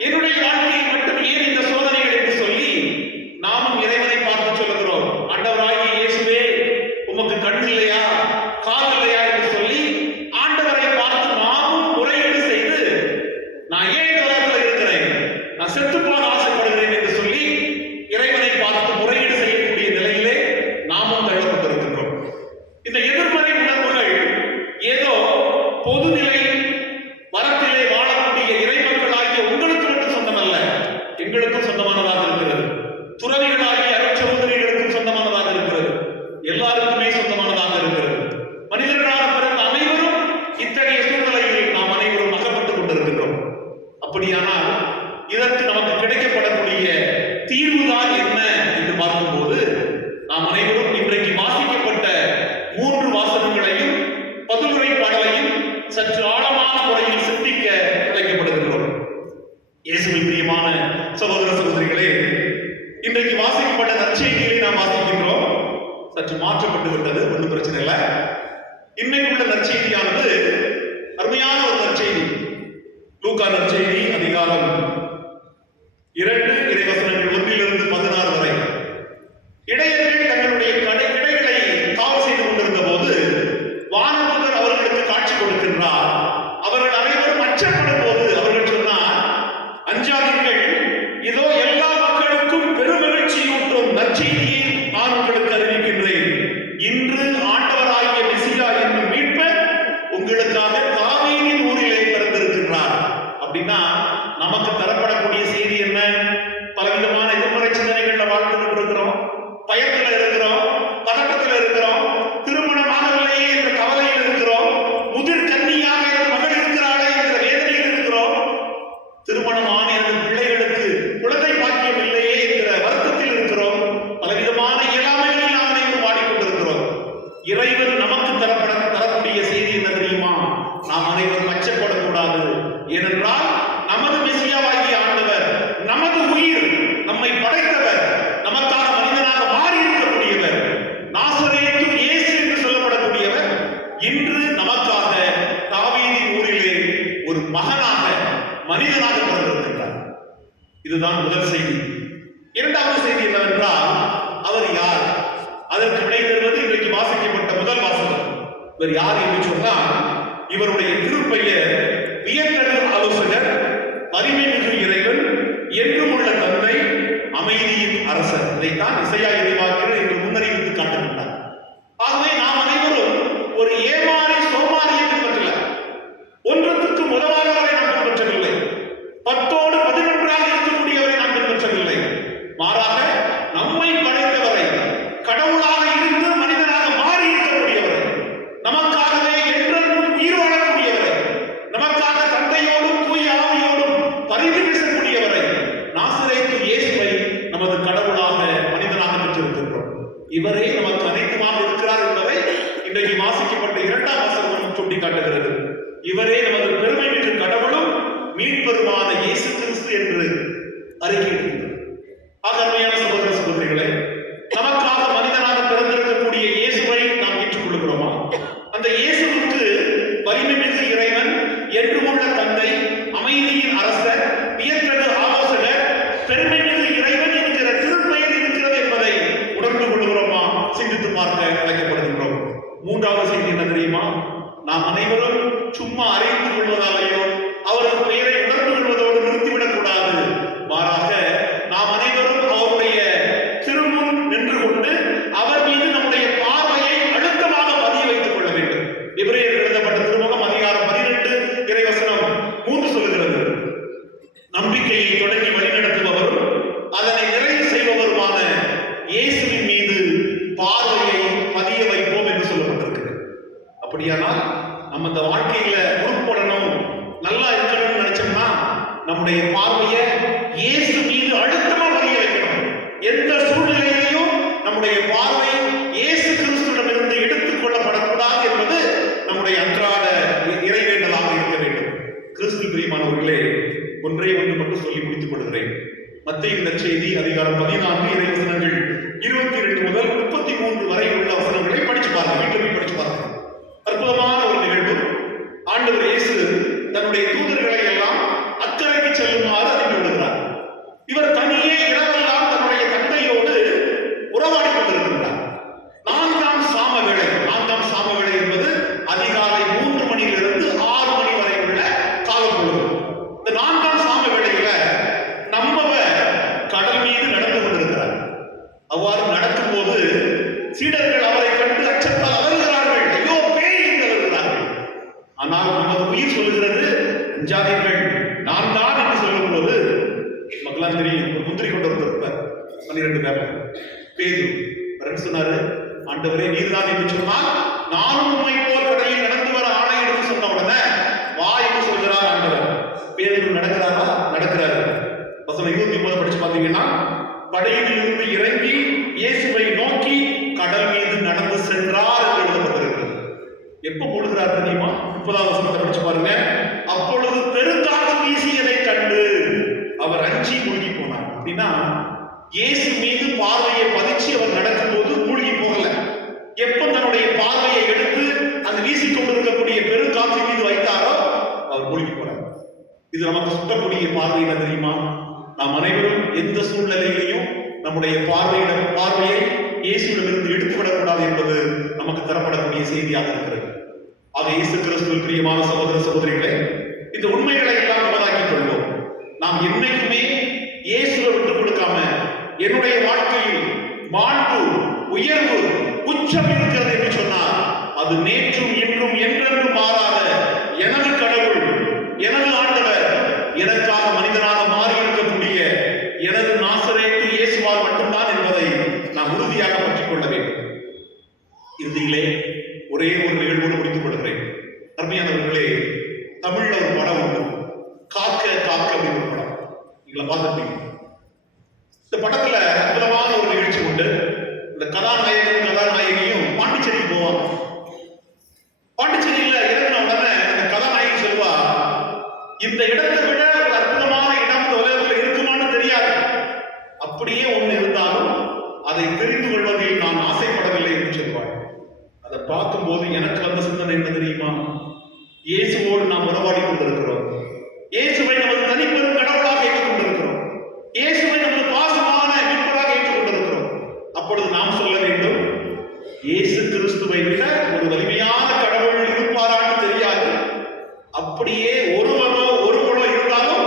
என்னுடைய வாழ்க்கையை மட்டும் ஏன் இந்த சோதனைகள் என்று சொல்லி நாமும் இறைவனை பார்த்து சொல்லுகிறோம், ஆண்டவராகிய இயேசுவே, உமக்கு கண் இல்லையா, காது இல்லையா என்று சொல்லி ஆண்டவரை பார்த்து நாமும் முறையீடு செய்து, நான் ஏன் இந்த உலகத்தில் இருக்கிறேன், நான் செத்து போக ஆசைப்படுகிறேன் என்று சொல்லி இறைவனை பார்த்து முறையீடு செய்யக்கூடிய நிலையிலே நாமும் தள்ளப்பட்டிருக்கின்றோம். இந்த எதிர்மறை ஒன்றும் பிரச்சனை இல்லை. இன்னைக்குள்ள நற்செய்தியானது அருமையான ஒரு நற்செய்தி. லூக்கா நற்செய்தி அதிகாரம் 2 இறைவசனங்கள் 1-16 வரை. இடையர்கள் தங்களுடைய கிடைகளை காவல் செய்து கொண்டிருந்த போது வானதூதர் அவர்களுக்கு காட்சி கொடுக்கின்றார். அவர்கள் அனைவரும் அச்சப்படும் போது அவர்கள் சொன்னார், அஞ்சாதீர்கள், இதோ எல்லா மக்களுக்கும் பெருமகிழ்ச்சியூட்டும் நற்செய்தியை நான் உங்களுக்கு அறிவிக்கின்றேன். இன்று ஆண்டவராகிய மெசியா என்னும் மீட்பர் உங்களுக்காக தாவீதின் ஊரிலே பிறந்திருக்கின்றார். அப்படின்னா நமக்கு தரப்படக்கூடிய செய்தி என்ன? பலவிதமான எதிர்மறை சிந்தனைகள்ல வாழ்ந்து கொண்டிருக்கிறோம், பயத்துல இருக்கிறோம், பதட்டத்துல இருக்கிறோம், திருமணமாகவில்லையே என்ற கவலையில் இருக்கிறோம், முதிர் கன்னியாக என் மகள் இருக்கிறாளே என்ற வேதனையில் இருக்கிறோம், திருமணமான எனது பிள்ளைகளுக்கு குழந்தை பாக்கியம் இல்லையே என்ற வருத்தத்தில் இருக்கிறோம், பலவிதமான இயலாமைகளில் நாம் அனைவரும் வாடிக்கொண்டிருக்கிறோம். இறைவன் நமக்கு தரக்கூடிய செய்தி என்ன தெரியுமா? நாம் அனைவரும் அச்சப்படக்கூடாது. ஏனென்றால் நமது மெசியாவாகிய ஆண்டவர், நமது உயிர், நம்மை படைத்தவர், நமக்காக மனிதனாக மாறி இருக்கக்கூடியவர், நாசரேத்து இயேசு என்று சொல்லப்படக்கூடியவர் இன்று நமக்காக தாவீதின் ஊரிலே ஒரு மகனாக மனிதனாக பிறந்திருக்கிறார். இதுதான் முதல் செய்தி. இரண்டாவது செய்தி என்னவென்றால், அவர் யார்? அதற்கு விடை தருவது இன்றைக்கு வாசிக்கப்பட்ட முதல் வாசகம். இவர் யார் என்று சொன்னால், இவருடைய திருப்பெயர் வியத்தகு ஆலோசகர், வலிமை மிகு இறைவன், என்றும் உள்ள தந்தை, அமைதியின் அரசர். இதைத்தான் இசையா இறைவாக்கினர் என்று முன்னறிவித்து காட்டுகின்றார். ஆகவே நாம் அனைவரும் ஒரு ஏமாறி சோமாரியை பின்பற்றல, ஒன்றத்துக்கு முதலாளரை நாம் பின்பற்றவில்லை, 10ஓடு 11ஆக இருக்கக்கூடியவரை நாம் பின்பற்றவில்லை. மாறாக நம்மை படைத்தவரை, கடவுளாக இருந்து மனிதனாக மாறி இருக்கக்கூடியவரை, நமக்காகவே என்றென்றும் உயிர் வாழக்கூடியவரை, நமக்காக தந்தையோடும் தூய ஆவியோடும் பரிந்து பேசக்கூடியவரை, நாசரேத்து இயேசுவை நமது கடவுளாக மனிதனாக பெற்றிருக்கின்றோம். இவரே நமக்கு அனைத்துமாக இருக்கிறார் என்பதை இன்றைக்கு வாசிக்கப்பட்ட 2ஆம் வசனம் சுட்டிக்காட்டுகிறது. இவரே நமது பெருமை மிகு கடவுளும் மீட்பெருமான இயேசு கிறிஸ்து என்று அறிக்கையிடுகிறது. அருமையான சகோதர சகோதரிகளே, நமக்காக மனிதனாக பிறந்திருக்கக்கூடிய இயேசுவை நாம் ஏற்றுக்கொள்கிறோமா? அந்த இயேசுவுக்கு வலிமை மிகு இறைவன், என்றுமுள்ள தந்தை, அமைதியின் அரசர், வியத்தகு ஆலோசகர், பெருமை மிகு இறைவன் என்கிற திருப்பெயர் இருக்கிறது என்பதை உணர்ந்து கொள்கிறோமா? சிந்தித்து பார்க்க அழைக்கப்படுகின்றோம். மூன்றாவது செய்தி என்ன தெரியுமா? நாம் அனைவரும் சும்மா அறிந்து கொள்வதாலேயோ அவரது பெயரை உணர்ந்து கொள்வதோடு நிறுத்திவிடக் கூடாது. மாறாக நாம் அனைவரும் அவருடைய திருமுன் நின்று கொண்டு அவர் மீது நம்முடைய பார்வையை அழுத்தமாக பதிய வைத்துக் கொள்ள வேண்டும். எபிரேயருக்கு எழுதப்பட்ட திருமுகம் அதிகாரம் 12 இறைவசனம் 3 சொல்லுகிறது, நம்பிக்கையை தொடங்கி வழிநடத்துபவரும் அதனை நிறைவு செய்பவருமான இயேசுவின் மீது பார்வையை பதிய வைப்போம் என்று சொல்லப்பட்டிருக்கிறது. அப்படியானால் நம்ம இந்த வாழ்க்கையில உருப்படணும், நல்லா இருக்கணும்னு நினைச்சோம்னா நம்முடைய பார்வையை இயேசு மீது அழுத்தமா பதிய வைக்கணும். எந்த சூழ்நிலையிலையும் நம்முடைய பார்வை இயேசு கிறிஸ்துவிடமிருந்து எடுத்துக் கொள்ளப்படக்கூடாது என்பது நம்முடைய அன்றாட இறைவேண்டலாக இருக்க வேண்டும். கிறிஸ்து பிரியமானவர்களே, ஒன்றே ஒன்று மட்டும் சொல்லி முடித்துக் கொள்கிறேன். மத்தேயு நற்செய்தி அதிகாரம் 14 இறைவசனங்கள் 22 முதல் 33 வரை உள்ள வசனங்களை படிச்சு பாருங்க, வீட்டில் போய் படிச்சு பாருங்க. அற்புதமான ஒரு நிகழ்வு. ஆண்டவர் இயேசு தன்னுடைய தூதர்களை எல்லாம் அக்கறைக்கு செல்லுமாறு அனுப்பி விடுகிறார். இவர் தனியே இரவெல்லாம் தன்னுடைய தந்தையோடு உறவாடி கொண்டிருக்கிறார். 4ஆம் சாம வேளை என்பது அதிகாலை 3 மணியிலிருந்து 6 மணி வரை உள்ள காலப்பொழுது. இந்த 4ஆம் சாம வேளையில நம்மவர் கடல் மீது நடந்து கொண்டிருக்கிறார். அவ்வாறு நடக்கும் போது சீடர்கள் அவரை கண்டு அச்சத்தால் அலறுகிறார்கள், ஐயோ பேய் என்று அலறுகிறார்கள். ஆனால் நமது உயிர் சொல்லுகிறது, அஞ்சாதீர்கள், நான் தான் என்று சொல்லும் போது மக்களால் தெரியும், ஒரு முந்திரி கொண்டு வந்திருப்பார் 12 பேர் பேதுரு சொன்னாரு, ஆண்டவரே நீர்தான் என்று சொன்னால் நானும் உண்மை போல் கடலில் நடந்து வர ஆணை என்று சொன்ன உடனே வா என்று சொல்கிறார் ஆண்டவர். பேதுரு நடக்கிறாரா? நடக்கிறாரு. வசனம் 29 படிச்சு பார்த்தீங்கன்னா, படகில் இருந்து இறங்கி இயேசுவை நோக்கி கடல் மீது நடந்து சென்றார் என்று எழுதப்பட்டிருக்கிறது. எப்ப போடுகிறார் தெரியுமா? 30ஆம் வசனத்தை படிச்சு பாருங்க. அப்பொழுது பெருங்காற்று வீசியதை கண்டு அவர் அஞ்சி மூழ்கி போனார். அப்படின்னா இயேசு மீது பார்வையை பதிச்சு அவர் நடக்கும்போது மூழ்கி போகல. எப்ப தன்னுடைய பார்வையை எடுத்து அது வீசிக்கொண்டிருக்கக்கூடிய பெருங்காற்று மீது வைத்தாரோ அவர் மூழ்கி போறார். இது நமக்கு சுட்டக்கூடிய பார்வை என்ன தெரியுமா? நாம் அனைவரும் எந்த சூழ்நிலையிலையும் நம்முடைய பார்வையை இயேசுவிடமிருந்து எடுத்துவிடக்கூடாது என்பது நமக்கு தரப்படக்கூடிய செய்தியாக இருக்கிறது. ஆக இயேசு கிறிஸ்துவில் பிரியமான சகோதர சகோதரிகளே, இந்த உண்மைகளை எல்லாம் உபதாக்கிக் கொள்வோம். நாம் என்னைக்குமே இயேசுவை விட்டுக் கொடுக்காம என்னுடைய வாழ்க்கையில் மாண்பு, உயர்வு, உச்சம் இருக்கிறது என்று சொன்னார். அது நேற்றும் இன்றும் என்றென்றும் மாறாத எனது கடவுள், எனது ஆண்டவர், எனக்காக மனிதனாக மாறி இருக்கக்கூடிய எனது நாசரேத்து இயேசுவால் மட்டும்தான் என்பதை நாம் உறுதியாக பற்றிக் கொள்ள வேண்டும். இறுதியிலே ஒரே ஒரு நிகழ்வோடு முடித்துக் கொள்கிறேன். அருமையானவர்களே, தமிழ்ல ஒரு படம் உண்டு, காக்க காக்க அப்படின்னு ஒரு படம். நீங்கள பார்த்துருப்பீங்க. இந்த படத்துல அற்புதமான ஒரு நிகழ்ச்சி உண்டு. இந்த கதாநாயகியும் பாண்டிச்சேரிக்கு போவாங்க. பாண்டிச்சேரியில இறங்கின உடனே இந்த கதாநாயகி சொல்வா, இந்த இடத்தை விட ஒரு அற்புதமான இடம் இந்த உலகத்தில் இருக்குமான்னு தெரியாது. அப்படியே ஒண்ணு இருந்தாலும் அதை தெரிந்து கொள்வதில் நான் ஆசைப்படவில்லை என்று சொல்வாள். அதை பார்க்கும்போது எனக்கு வந்த சிந்தனை என்ன தெரியுமா? இயேசுவோடு நாம் உறவாடி கொண்டிருக்கிறோம். இயேசுவை நமது தனிப்பெரும் கடவுளாக ஏற்றுக்கொண்டிருக்கிறோம். இயேசுவை நமது பாசமான மீட்பராக ஏற்றுக்கொண்டிருக்கிறோம். அப்பொழுது நாம் சொல்ல வேண்டும், இயேசு கிறிஸ்துவை விட ஒரு வலிமையான கடவுள் இருப்பாரான்னு தெரியாது. அப்படியே ஒருவனோ இருந்தாலும்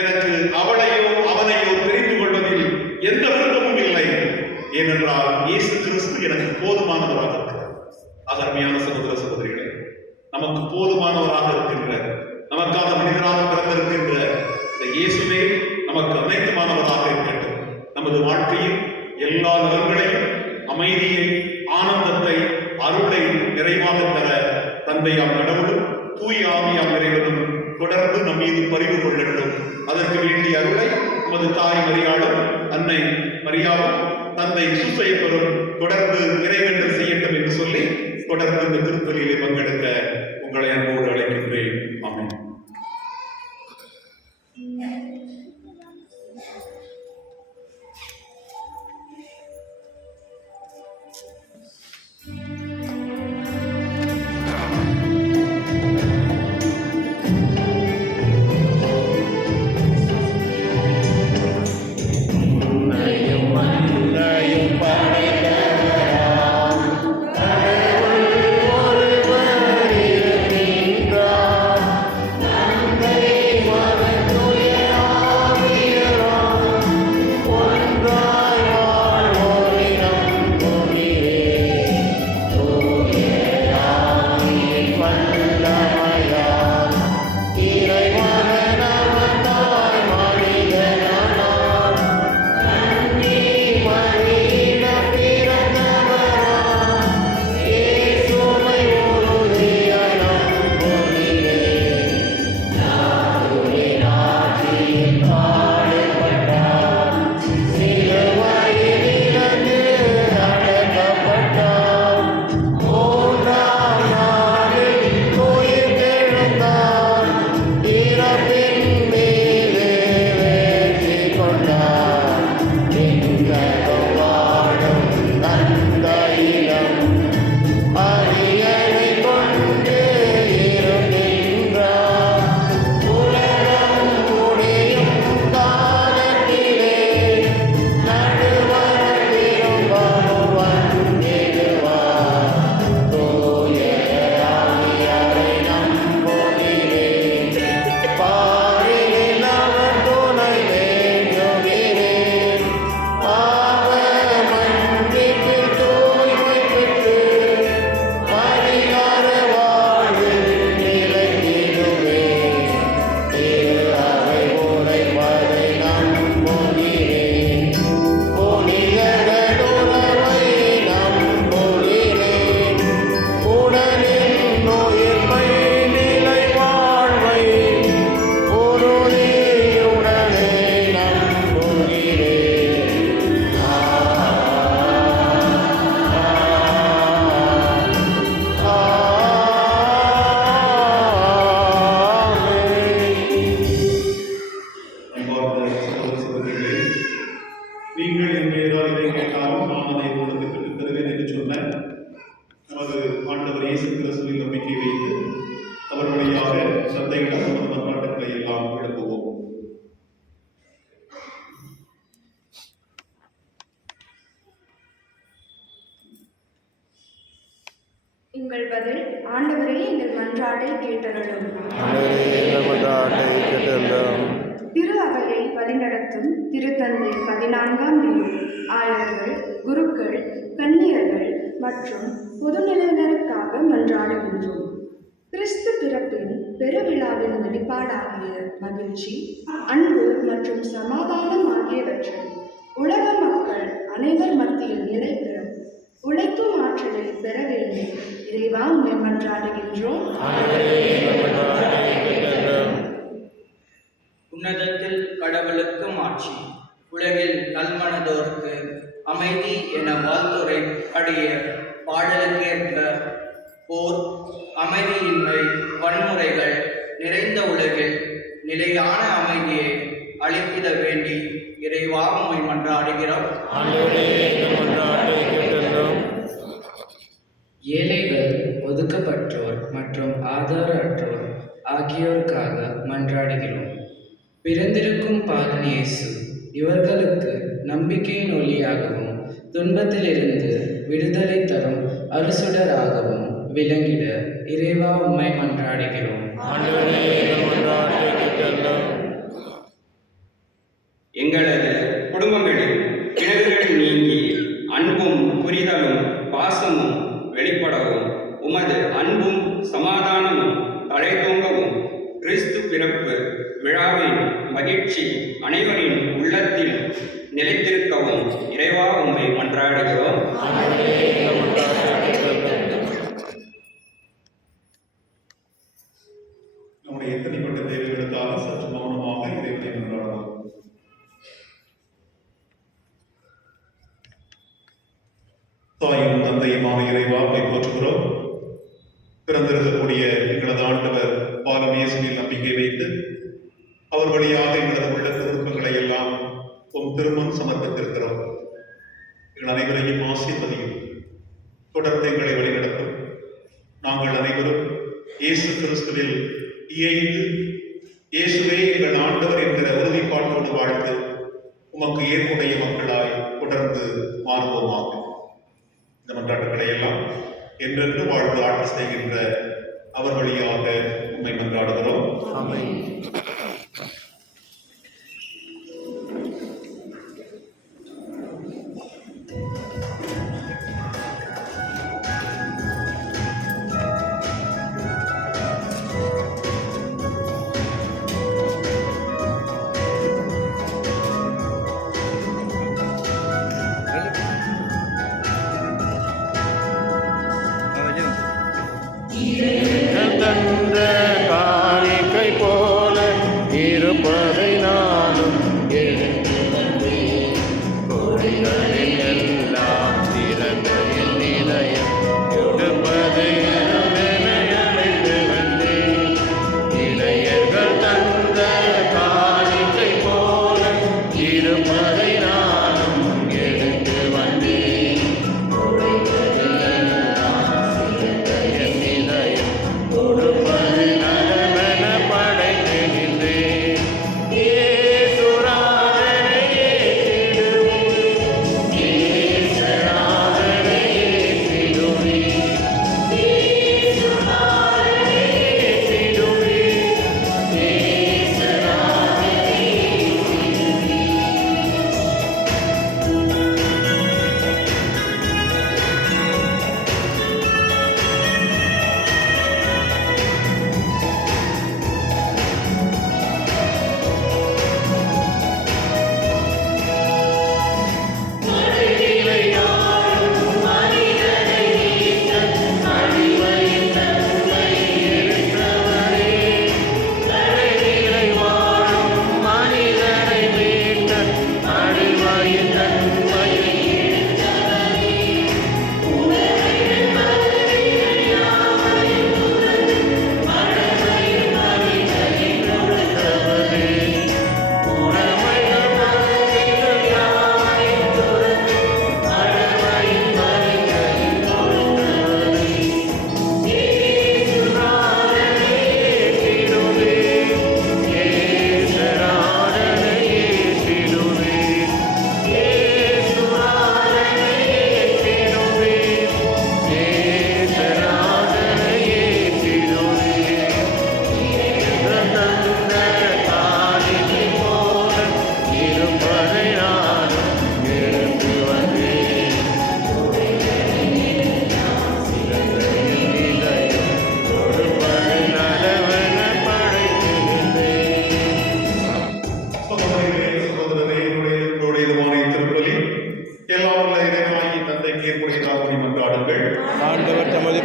எனக்கு அவளையோ அவனையோ தெரிந்து கொள்வதில் எந்த விருப்பமும் இல்லை. ஏனென்றால் இயேசு கிறிஸ்து எனக்கு போதுமானவராக இருக்கிறார். அருமையான சகோதர சகோதரிகளே, நமக்கு போதுமானவராக இருக்கின்ற, நமக்காக மனிதராக பிறந்திருக்கின்ற இந்த இயேசுவே நமக்கு அனைத்துமானவராக இருக்கட்டும். நமது வாழ்க்கையில் எல்லா நலன்களையும், அமைதியை, ஆனந்தத்தை, அருளை நிறைவாக தர தந்தையாம் கடவுளும் தூய ஆவியாம் இறைவனும் தொடர்ந்து நம் மீது பரிவு கொள்ளட்டும். அதற்கு வேண்டிய அருளை நமது தாய் மரியாளும் அன்னை மரியாவும் தந்தை சூசையப்பரும் தொடர்ந்து இறைவேண்டல் செய்யட்டும் என்று சொல்லி தொடர்ந்து இந்த திருப்பலியிலே பங்கெடுக்க உங்களை அன்போடு அழைக்கின்றேன். ஆமென். ஒருவர் ஆண்டவர் இயேசு கிறிஸ்துவில் நம்பிக்கை வைத்து அவர் வழியாக சந்தையிடம் நமது மன்றாட்டுகளை எல்லாம் எழுப்புவோம். எங்கள் பதில் ஆண்டவரே எங்கள் மன்றாட்டை கேட்டருளும். திரு அவையை வழிநடத்தும் திருத்தந்தை 14ஆம் லீயோ ஆயர்கள், குருக்கள், கன்னியர்கள் மற்றும் பொதுநிலையினருக்காக மன்றாடுகின்றோம். கிறிஸ்து பிறப்பின் பெருவிழாவின் வெளிப்பாடாகிய மகிழ்ச்சி, அன்பு மற்றும் சமாதானம் ஆகியவற்றை உலக மக்கள் அனைவர் மத்தியில் நிலைக்க உழைக்கும் ஆற்றலை பெற வேண்டும். இறைவா உம்மை மன்றாடுகின்றோம். உன்னதத்தில் கடவுளுக்கும் ஆட்சி, உலகில் நல்மனதோர்க்கு அமைதி என வாழ்த்துரை அடைய பாடலுக்கேற்ப போர், அமைதியின்மை, வன்முறைகள் நிறைந்த உலகில் நிலையான அமைதியை அளித்திட வேண்டி இறைவா உம்மை மன்றாடுகிறோம். ஏழைகள், ஒதுக்கப்பட்டோர் மற்றும் ஆதாரற்றோர் ஆகியோருக்காக மன்றாடுகிறோம். பிறந்திருக்கும் பாலன் இயேசு இவர்களுக்கு நம்பிக்கையின் ஒளியாகவும் துன்பத்திலிருந்து விடுதலை தரும் அருசுடராகவும் விளங்கிட இறைவா உம்மை மன்றாடுகிறோம். எங்களது குடும்பங்களில் பிணக்குகள் நீங்கி அன்பும் புரிதலும் பாசமும் வெளிப்படவும், உமது அன்பும் சமாதானமும் தழைத்தோங்கவும், கிறிஸ்து பிறப்பு விழாவின் மகிழ்ச்சி அனைவரின் உள்ளத்தில் நிலைத்திருக்கவும் இறைவா உம்மை மன்றாடுகிறோம். நம்முடைய எத்தனைப்பட்ட தேவைகளுக்காக சற்று மௌனமாக இறைவனை மன்றாடுவோம். தாயும் தந்தையுமாக இறைவா உம்மை போற்றுகிறோம். பிறந்திருக்கக்கூடிய எங்களது ஆண்டவர் பாலன் இயேசுவில் நம்பிக்கை வைத்து அவர் வழியாக எங்களது உள்ள விருப்பங்களை எல்லாம் உம் திருமணம் சமர்ப்பித்திருக்கிறோம். எங்கள் அனைவரையும் ஆசீர்வதியும், தொடர்ந்து எங்களை வழிநடத்தும். நாங்கள் அனைவரும் இயேசு கிறிஸ்துவில் இயைந்து இயேசுவே எங்கள் ஆண்டவர் என்கிற உறுதிப்பாட்டோடு வாழ்ந்து உமக்கு ஏற்புடைய மக்களாய் தொடர்ந்து மாறுவோமாக. இந்த மன்றாட்டுகளை எல்லாம் என்றென்று வாழ்ந்து ஆட்சி செய்கின்ற அவர் வழியாக உம்மை மன்றாடுகிறோம். தந்த காணிக்கை போல இருப்பதை நானும் எடுத்து வந்தேன். கொடிகளில் எல்லாம் திறந்த என் இதயம் எடுப்பதை அழைத்து வந்தேன். இளையர்கள் தந்த காணிக்கை போல இருப்பதை நானும் எடுத்து வந்தேன். கொடிகளில் எல்லாம் திறந்த என் இதயம்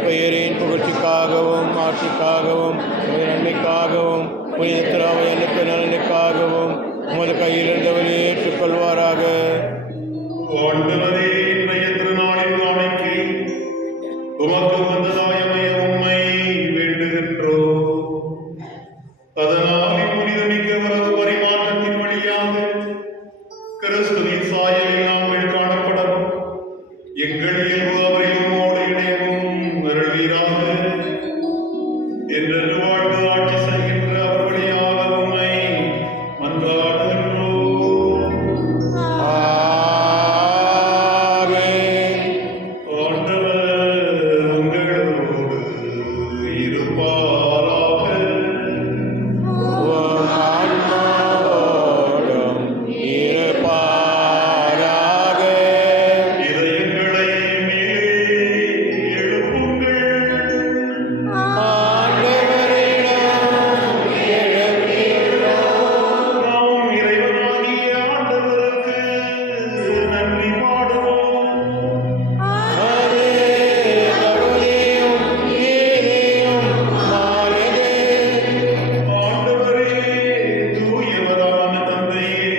பெயரின் புகழ்ச்சிக்காகவும் ஆட்சிக்காகவும் நன்மைக்காகவும் புனித திராவை அனுப்ப நலனுக்காகவும் உமது கையில் இருந்தவரை ஏற்றுக்கொள்வாராக. ஆண்டவரே, இன்றைய திருநாளின் காணிக்கை உமக்கு வந்ததாயமைய உம்மை வேண்டுகின்றோம். அதனால் இப்புனிதமிக்க உறவு பரிமாற்றத்தின் வழியாக கிறிஸ்துவின் சாயலில் நாங்கள் காணப்படவும் எங்கள் இயல்பு அவரில் உம்மோடு இணையவும் அருள்வீராக. என்றென்று வாழ்ந்து ஆட்சி செய்கின்ற அவர் வழியாக உம்மை மன்றாடுகின்றோம். ஆமென். ஆண்டவர் உங்களோடு இருப்பாராக. உம் ஆன்மாவோடும் இருப்பாராக. இதயங்களை மேலே எழுப்புங்கள். ஆண்டவரிடம் எழுப்பியுள்ளோம். நாம் இறைவனாகிய ஆண்டவருக்கு நன்றி பாடுவோம். அது தகுதியும் நீதியும் மாறியது. ஆண்டவரே, தூயவரான தந்தையே,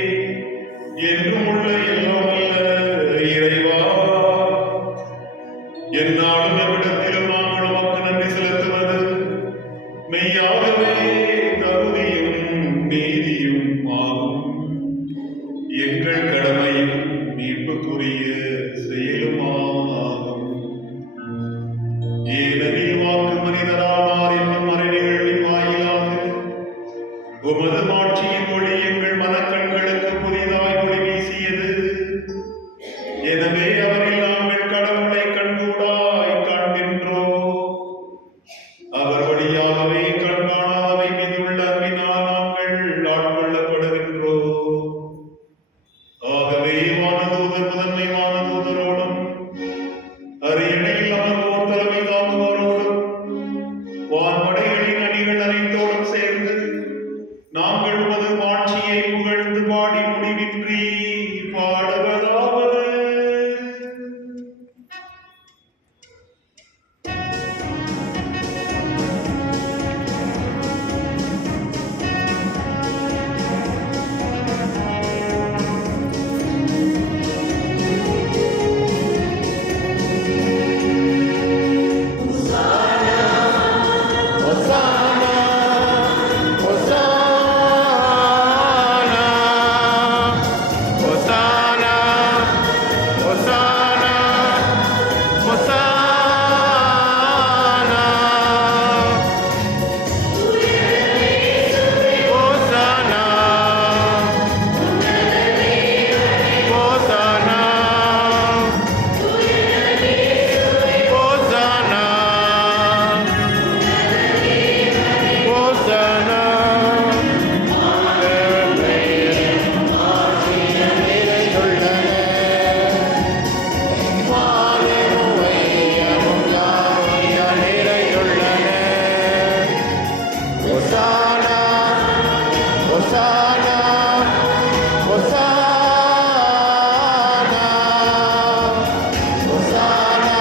என்றும் உள்ள எல்லாம் வல்ல இறைவா, எந்நாளும் எவ்விடத்திலும் நாங்கள் உமக்கு நன்றி செலுத்துவது மெய்யாகவே தகுதியும் நீதியும் ஆகும். எங்கள் கடமையும் மீட்புக்குரிய செயலுமாகும். ஏனெனில் வாக்கு மனிதரானார் என்னும் மறைநிகழ்வின் வாயிலாக உமது மாட்சியின் ஒளி எங்கள் மனக்கண்களுக்கு புதிதாய் ஒளி வீசியது. எனவே அவரில் நாங்கள் கடவுளை கண்கூடாய் காண்கின்றோம். அவர் வழியாகவே கண்காணாதவை மீதுள்ள அன்பினால் நாங்கள் ஆட்கொள்ளப்படுகின்றோம். ஆகவே வானதூதர் முதன்மை வானதூதரோடும் அரியணையில் அமர்வோர் தலைமை தாங்குவோரோடும் வான்படைகளின் அணிகள் அனைத்தோடும் சேர்ந்து நாங்கள் உமது மாட்சியை புகழ்ந்து பாடி முடிவின்றி பாடுவதாவது. ஹோசானா, ஹோசானா, ஹோசானா, ஹோசானா, ஹோசானா. ஹோசானா, ஹோசானா, ஹோசானா. ஹோசானா, ஆண்டவர் பெயரில் ஆசியம் நிறைந்துள்ளன. வானமும் வையமும் யாவையும் நிறைந்துள்ளன. ஹோசானா, ஹோசானா, ஹோசானா, ஹோசானா,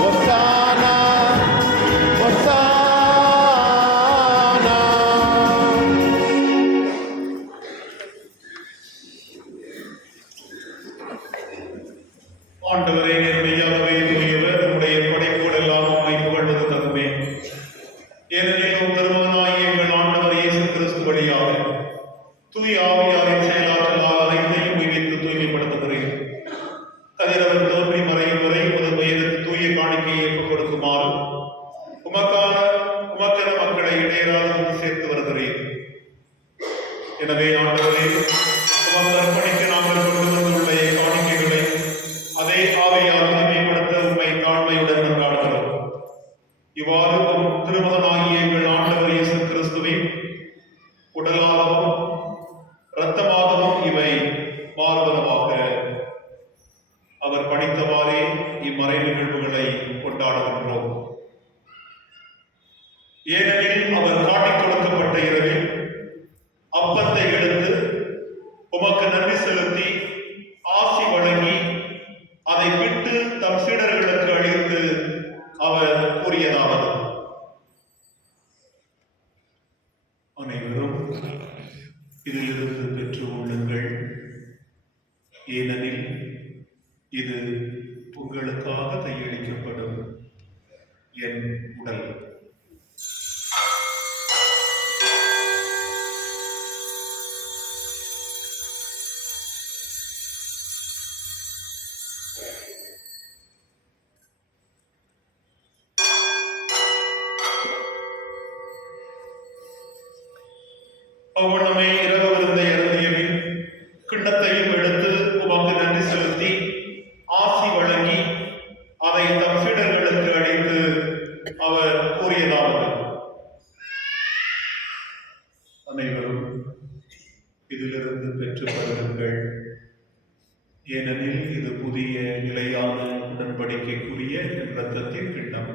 ஹோசானா, ஹோசானா. ஆண்டவரே, மெய்யாகவே தூயவர், உம்முடைய படைப்புகள் எல்லாம் உம்மை புகழ்வது தகுமே. ஏனெனில் உம் திருமகனாகிய எங்கள் ஆண்டவர் இயேசு கிறிஸ்து வழியாக தூய ஆவியாரின் செயலாற்றலால் அனைத்தையும் உய்வித்து தூய்மைப்படுத்துகிறேன். கதிர் கதிரவன் தோன்றி மறையும் வரை உமது பெயருக்கு தூய காணிக்கையை ஒப்புக் கொடுக்குமாறு உமக்கென மக்களை இடையராது ஒன்று சேர்த்து வருகிறேன். எனவே ஆண்டவரே, உமக்கு அர்ப்பணிக்க நாங்கள் கொண்டு வந்துள்ள காணிக்கைகளை அதே ஆவியால் தூய்மைப்படுத்த உம்மை தாழ்மையுடன் கொண்டாடுகிறோம். இவ்வாறு திருமகனாகிய எங்கள் ஆண்டவர் இயேசு கிறிஸ்துவின் உடலாகவும் இரத்தமாகவும் இவை மாறுவனவாக. அவர் பணித்தவாறே இம்மறை நிகழ்வுகளை கொண்டாடுகின்றோம். ஏனெனில் அவர் காட்டிக் கொடுக்கப்பட்ட இரவில் அப்பத்தை எடுத்து உமக்கு நன்றி செலுத்தி ஆசி வழங்கி அதை பிட்டு தம் சீடர்களுக்கு அளித்து அவர் கூறியதாவது: அனைவரும் இதிலிருந்து பெற்று கொள்ளுங்கள், ஏனெனில் இது உங்களுக்காக கையளிக்கப்படும் என் உடல். அவ்வண்ணமே இரவு விருந்தை அருந்தியபின் கிண்ணத்தையும் எடுத்து உமக்கு நன்றி செலுத்தி ஆசி வழங்கி அதை தம் சீடர்களுக்கு அளித்து அவர் கூறியதாவது: அனைவரும் இதிலிருந்து பெற்று வருங்கள், ஏனெனில் இது புதிய நிலையான உடன்படிக்கைக்குரிய இரத்தத்தின் கிண்ணம்.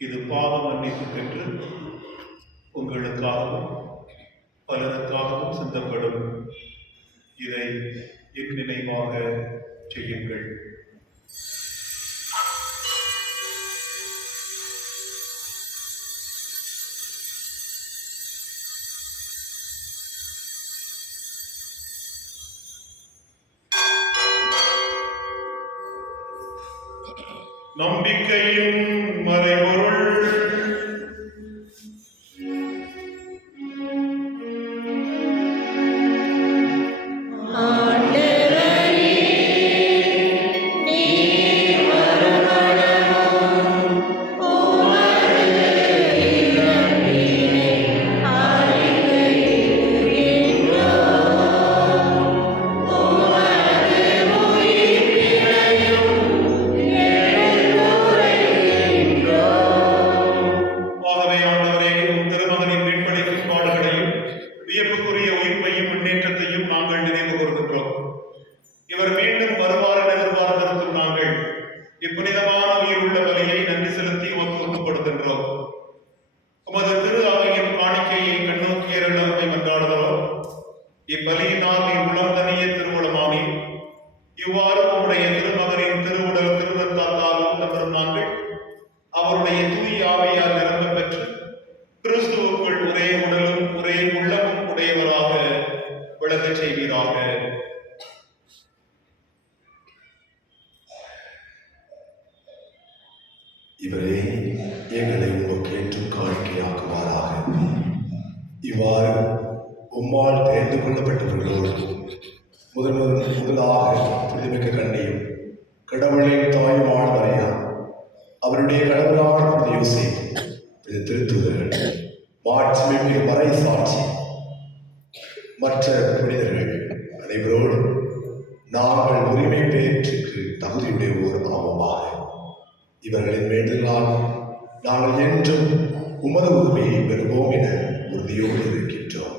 இது பாவ மன்னிப்பு பெற்று உங்களுக்காகவும் பலருக்காகவும் சிந்தப்படும். இதை என் நினைவாக செய்யுங்கள். நம்பிக்கையின் மறைபொருள். இப்புனிதமான உயிருள்ள பலியை நன்றி செலுத்தி உமக்கு ஒப்புக்கொடுக்கின்றோம். உமது திரு அவையின் காணிக்கையை கண்ணோக்கி அருளமை மன்றாடுகிறோம். இப்பலியினால் நீ உளம் தனிய திருவுளமானி. இவ்வாறு உம்முடைய திருமகனின் திருவுடல் திருரத்தால் உள்ளவரும் நாங்கள் அவருடைய தூய ஆவியால் நிரம்ப பெற்று கிறிஸ்துவுக்குள் ஒரே உடலும் ஒரே உள்ளமும் உடையவராக விளங்கச் செய்வீராக. இவரே எங்களை உமக்கு என்றும் காணிக்கையாக்குவாராக. இவ்வாறு உம்மால் தேர்ந்து கொள்ளப்பட்டவர்களோடு முதலாக புனிதமிக்க கண்ணியும் கடவுளின் தாயுமான மரியா, அவருடைய கடவுளான புனித யோசேப்பு, திருத்தூதர்கள், மாட்சிமிகு மறை சாட்சி, மற்ற புனிதர்கள் அனைவரோடு நாங்கள் உரிமை பெற்றுக்கு தகுதியுடையோர் ஆவோமாக. இவர்களின் வேண்டுதலால் நாங்கள் என்றும் உமது உரிமையை பெறுவோம் என உறுதியோடு இருக்கின்றோம்.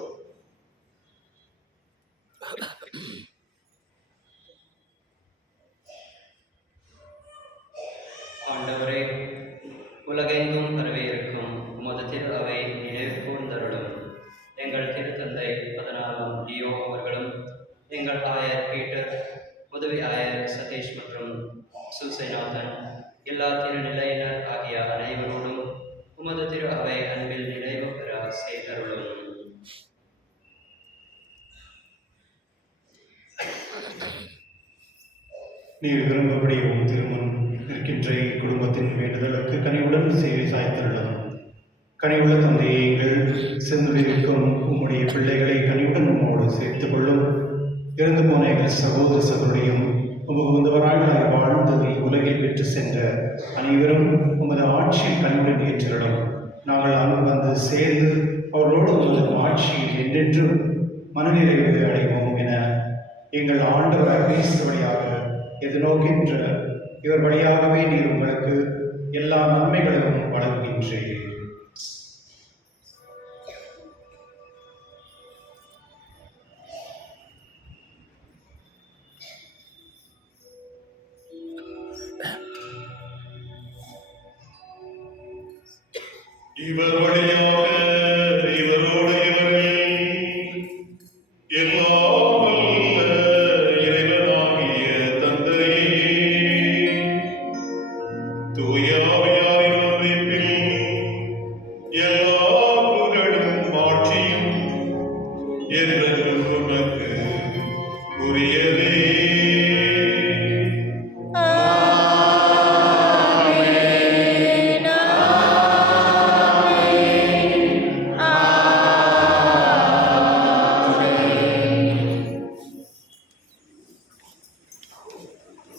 ஆண்டவரே, உலகெங்கும் பரவியிருக்கும் உமது திரு அவை நினைவு கூர்ந்தருளும். எங்கள் திருத்தந்தை 14 டியோ அவர்களும், எங்கள் ஆயர் பீட்டர், உதவி ஆயர் சதீஷ் மற்றும் சுசைநாதன், எல்லா திருநிலையினர் ஆகிய அனைவரோடும் உமது திரு அவை அன்பில் நினைவு பெற செய்தருளும். நீர் விரும்பபடி உம் திருமுன் இருக்கின்ற குடும்பத்தின் வேண்டுதலுக்கு கனிவுடன் சேவை சாய்த்தருளும். கனிவுள்ள தந்தையை எங்கள் சென்றிருக்கும் உம்முடைய பிள்ளைகளை கனிவுடன் உம்மோடு சேர்த்துக் கொள்ளும். இறந்து போன எங்கள் சகோதர சகோதரியும் உமது ஆட்சியில் என்றென்றும் மனநிறைவு அடைவோம் என எங்கள் ஆண்டவர் கிறிஸ்து வழியாக எதிர்நோக்கின்ற இவர் வழியாகவே நீர் உங்களுக்கு எல்லா நன்மைகளையும் வழங்குகின்றேன். இவர் வழியாக இவரோடு இவர்கள் எல்லாம் வல்ல இறைவனாகிய தந்தையே, தூய ஆவியாரின் ஒன்றிப்பில் எல்லா புகழும் ஆட்சியும் என்றென்றும் உமக்கு உரியதே.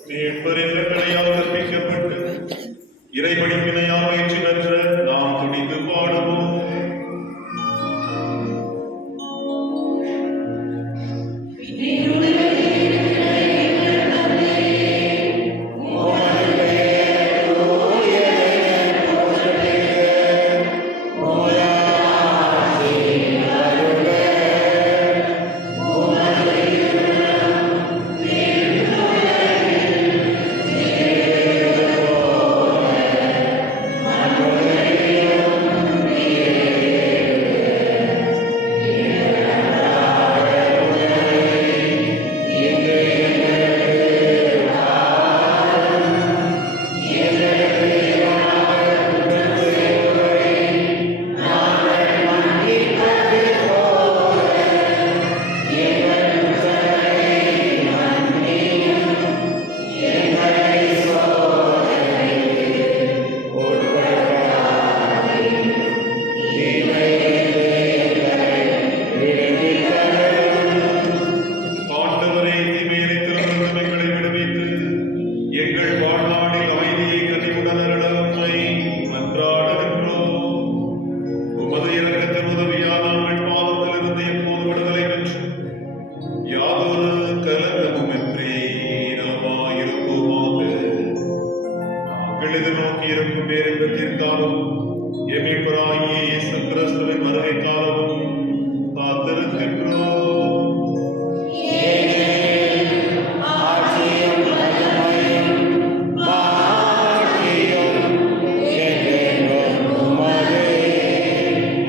மீட்பரின் கட்டளையால் கற்பிக்கப்பட்டு இறைபடிப்பினையால் வெற்றி பெற்ற நாம் துணிந்து பாடுவோம். ஆண்டவரே, தீமையை திறந்த எங்களை விடுவித்து எங்கள் வாழ்நாளில் அமைதியை கனிவுடன் அருள உம்மை மன்றாடுகின்றோம். உமது இரக்கத்தின் உதவியால் நாங்கள் பாவத்திலிருந்து எப்போது விடுதலை பெற்று யாதொரு கலக்கமுமின்றி நலமாயிருப்போமாக. நாங்கள் எதிர்நோக்கி இருக்கும் பேரின்பத்திற்காலும் எமீட்பராகிய இயேசு கிறிஸ்துவின் வருகைக்காலமும் காத்திருக்கின்றோம்.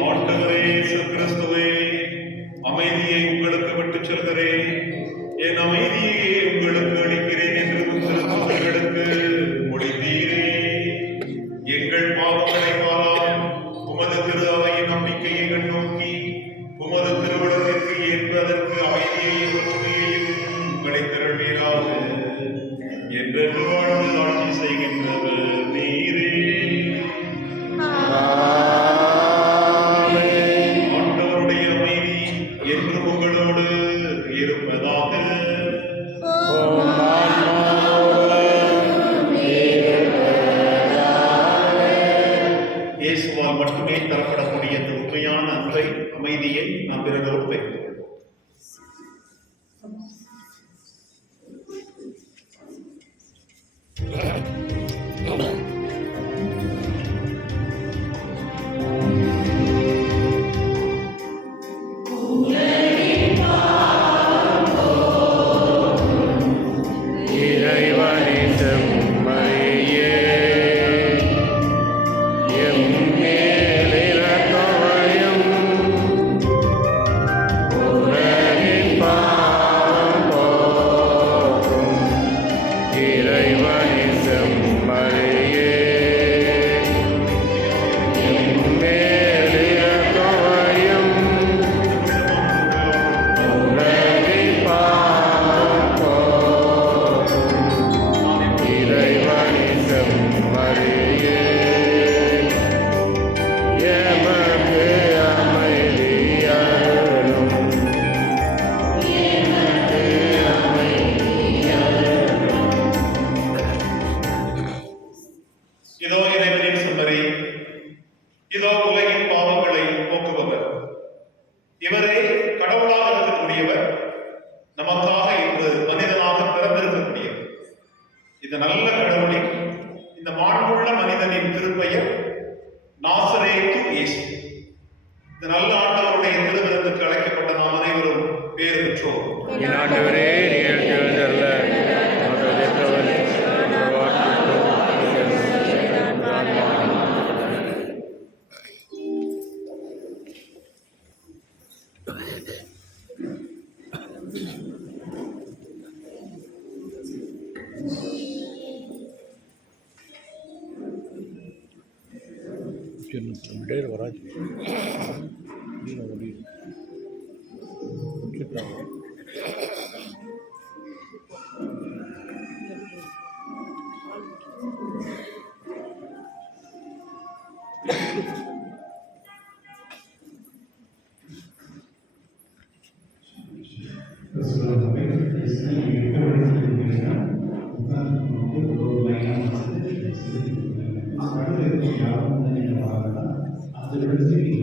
ஆண்டவரே இயேசு கிறிஸ்துவே, அமைதியை உங்களுக்கு விட்டுச் செல்கிறேன், என் அமைதியை உங்களுக்கு அளிக்கிறேன் என்று திருத்தூதர்களுக்கு மொழிந்தீரே. எங்கள் பாவங்களை பாராமல் உமது திரு அவையின் நம்பிக்கையை கண்ணோக்கி உமது திருவிழத்திற்கு ஏற்பதற்கு அமைதியையும் ஒற்றுமையையும் கிடைத்திருவீராக. என்றென்று வாழ்ந்து ஆட்சி செய்கின்றவர் நீரே. ஆண்டவருடைய அமைதி என்று உங்களோடு இருப்பதாக. இயேசுவால் மட்டுமே தரப்படக்கூடிய இந்த உண்மையான அன்பை, அமைதியை நாம் பிறரோடு வைப்போம். இறைவனின் செம்மறியே, எம்மேல் இரக்கமாயும் உலகின் பாவம் போக்கும் இறைவனின் செம்மறியே, எம்மேல் இரக்கமாயும் உலகின் பாவம் போக்கும் இறைவனின் செம்மறியே, எமக்கு அமைதி அருளும். எமக்கு அமைதி அருளும். இந்த நல்ல கடவுளின் இந்த மாண்புள்ள மனிதனின் திருப்பெயர் நாசரேத்து இயேசு. இந்த நல்ல ஆண்டவருடைய திருவிருந்துக்கு அழைக்கப்பட்ட நாம் அனைவரும் பேறு பெற்றோர். என் ஆண்டவரே, நீங்கள் எழுந்தருள மகதேற்றவன் வராது. அதிலிருந்து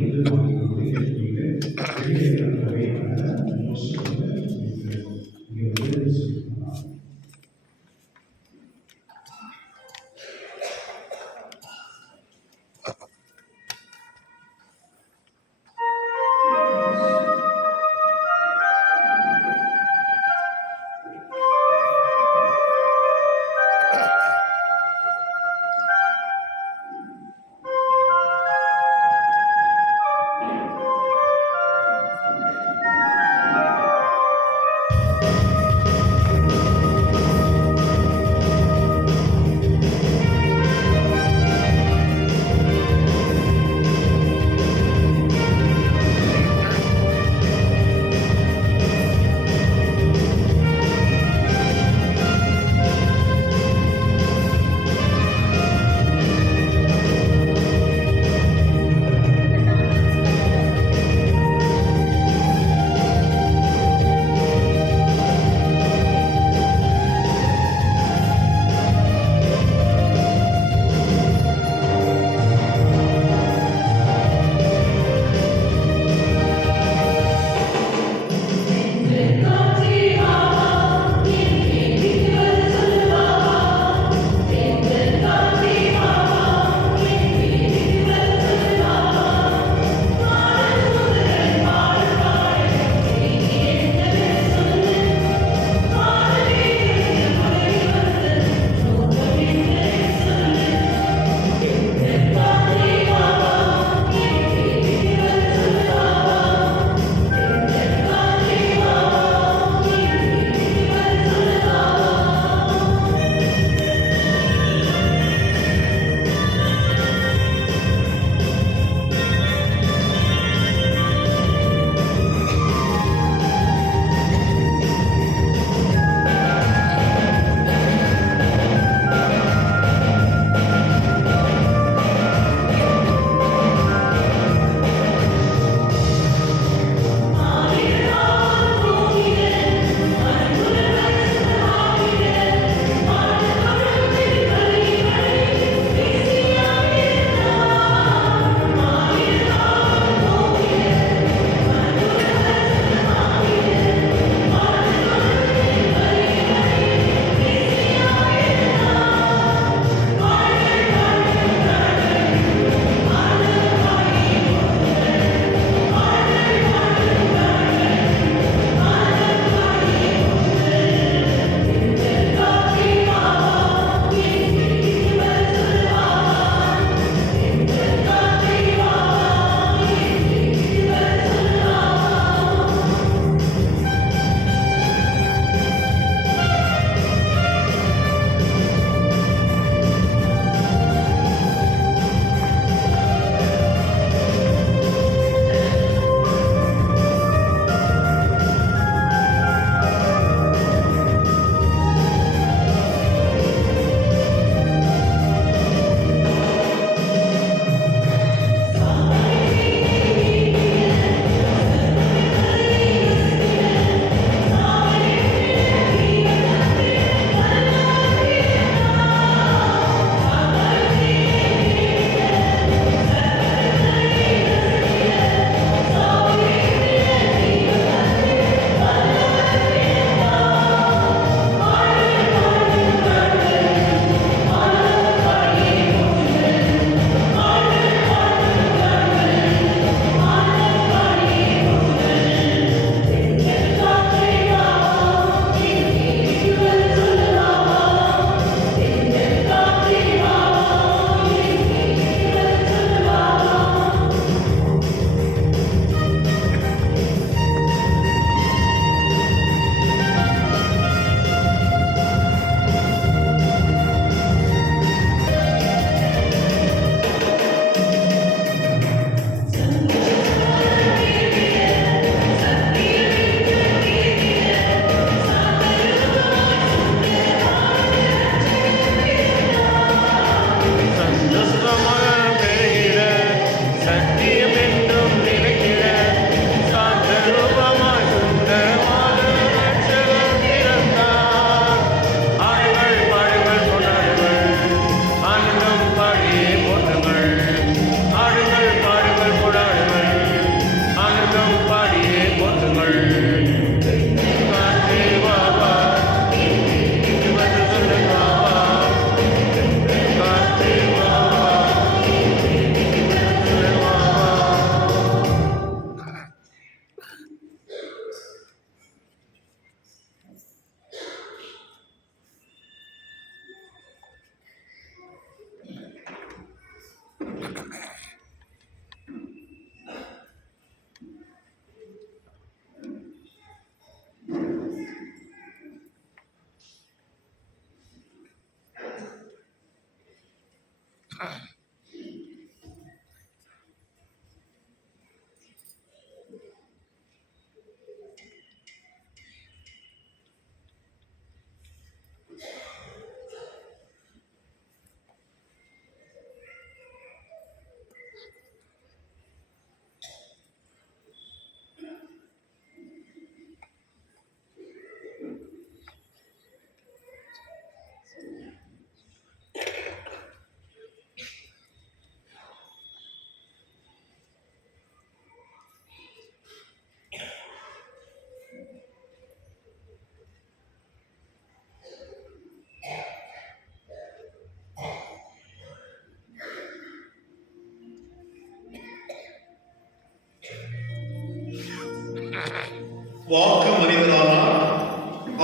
வாக்கு மனிதரானார்,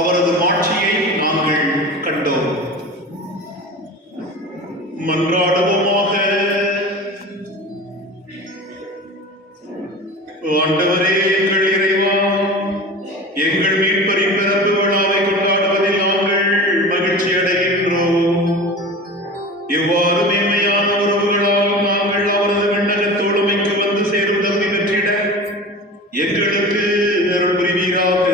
அவரது மாட்சியை நாங்கள் கண்டோம். மன்றாடுவோமாக. ஆண்டவரே, எங்கள் இறைவா, எங்கள் மீட்பரின் பிறப்பு விழாவை கொண்டாடுவதில் நாங்கள் மகிழ்ச்சி அடைகின்றோம். இவ்வாறு மேன்மையான உறவுகளால் நாங்கள் அவரது விண்ணகத் தோழமைக்கு வந்து சேரும் தகுதி பெற்றிட எங்களுக்கு அருள் புரிவீராக.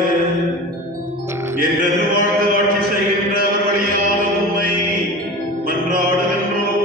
என்றென்று வாழ்ந்து ஆட்சி செய்கின்ற அவர் வழியாக உம்மை மன்றாடுகின்றோம்.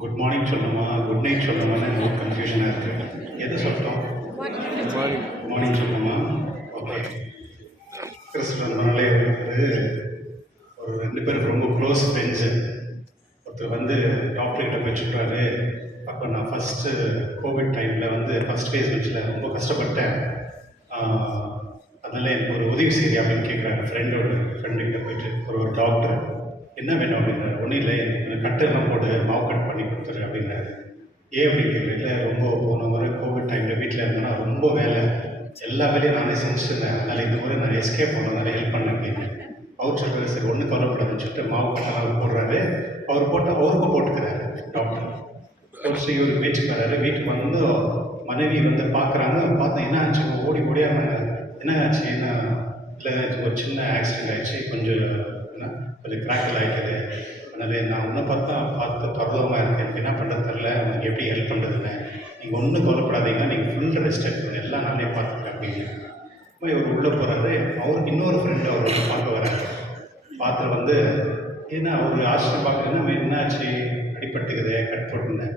குட் மார்னிங் சொல்லணுமா குட் நைட் சொல்லணுமான்னு எனக்கு கன்ஃபியூஷனாக இருக்குது. எது சொல்லிட்டோம்? குட் மார்னிங் சொல்லணுமா? ஓகே. கிறிஸ்துவனாலே வந்து ஒரு 2 பேருக்கு ரொம்ப க்ளோஸ் ஃப்ரெண்ட்ஸு. ஒருத்தர் வந்து டாக்டர்கிட்ட போய் சொல்கிறாரு, அப்போ நான் ஃபஸ்ட்டு கோவிட் டைமில் வந்து ஃபஸ்ட் ஃபேஸ் வச்சில் ரொம்ப கஷ்டப்பட்டேன், அதனால் எனக்கு ஒரு உதவி செய்ய அப்படின்னு கேட்குறாரு. ஃப்ரெண்டுக்கிட்ட போயிட்டு ஒரு டாக்டர் என்ன வேணும் அப்படின்னாரு. ஒன்றும் இல்லை, எனக்கு கட்டெல்லாம் போட்டு மாவு கட் பண்ணி கொடுத்துரு அப்படின்னாரு. ஏன் அப்படின்னு கேட்குறேன். இல்லை, ரொம்ப போன முறை கோவிட் டைமில் வீட்டில் இருந்தேன்னா ரொம்ப வேலை, எல்லா வேலையும் நானே செஞ்சுருந்தேன், அதனால் இந்த முறை நான் எஸ்கேப் பண்ணதுனால ஹெல்ப் பண்ணேன் அப்படின்னு. அவர் சொல்கிறாரு, சரி ஒன்றும் கவலைப்படாதுன்னு சொல்லிட்டு மாவு கட்டெல்லாம் போடுறாரு. அவர் போட்டால் அவருக்கும் போட்டுக்கிறாரு டாக்டர். ஒரு இவர் வீட்டுக்கு வர்றாரு. வீட்டுக்கு வந்து மனைவி வந்து பார்க்குறாங்க. பார்த்தா என்ன ஆச்சு, ஓடி ஓடியாங்க. என்ன ஆச்சு? என்ன இல்லை, ஒரு சின்ன ஆக்சிடென்ட் ஆகிடுச்சு, கொஞ்சம் கிராக்கல் ஆகிட்டது, அதனால் நான் ஒன்றை பார்த்து தொடர்பமாக இருக்கேன், எனக்கு என்ன பண்ணுறது தெரில, உங்களுக்கு எப்படி ஹெல்ப் பண்ணுறதுன்னு. நீங்கள் ஒன்றும் கவலைப்படாதீங்க, நீங்கள் ஃபுல் ரெஸ்ட் எடுக்கணும், எல்லாம் நானே பார்த்துக்கிறேன் அப்படின்னு. இவர் உள்ளே போகிறாரு. அவருக்கு இன்னொரு ஃப்ரெண்டு அவர் பார்க்க வராரு. பார்த்து வந்து ஏன்னா அவர் ஆசிரியர் பார்க்குறேன்னா என்னாச்சு, அடிப்பட்டுக்குது, கட் போட்டுருந்தேன்,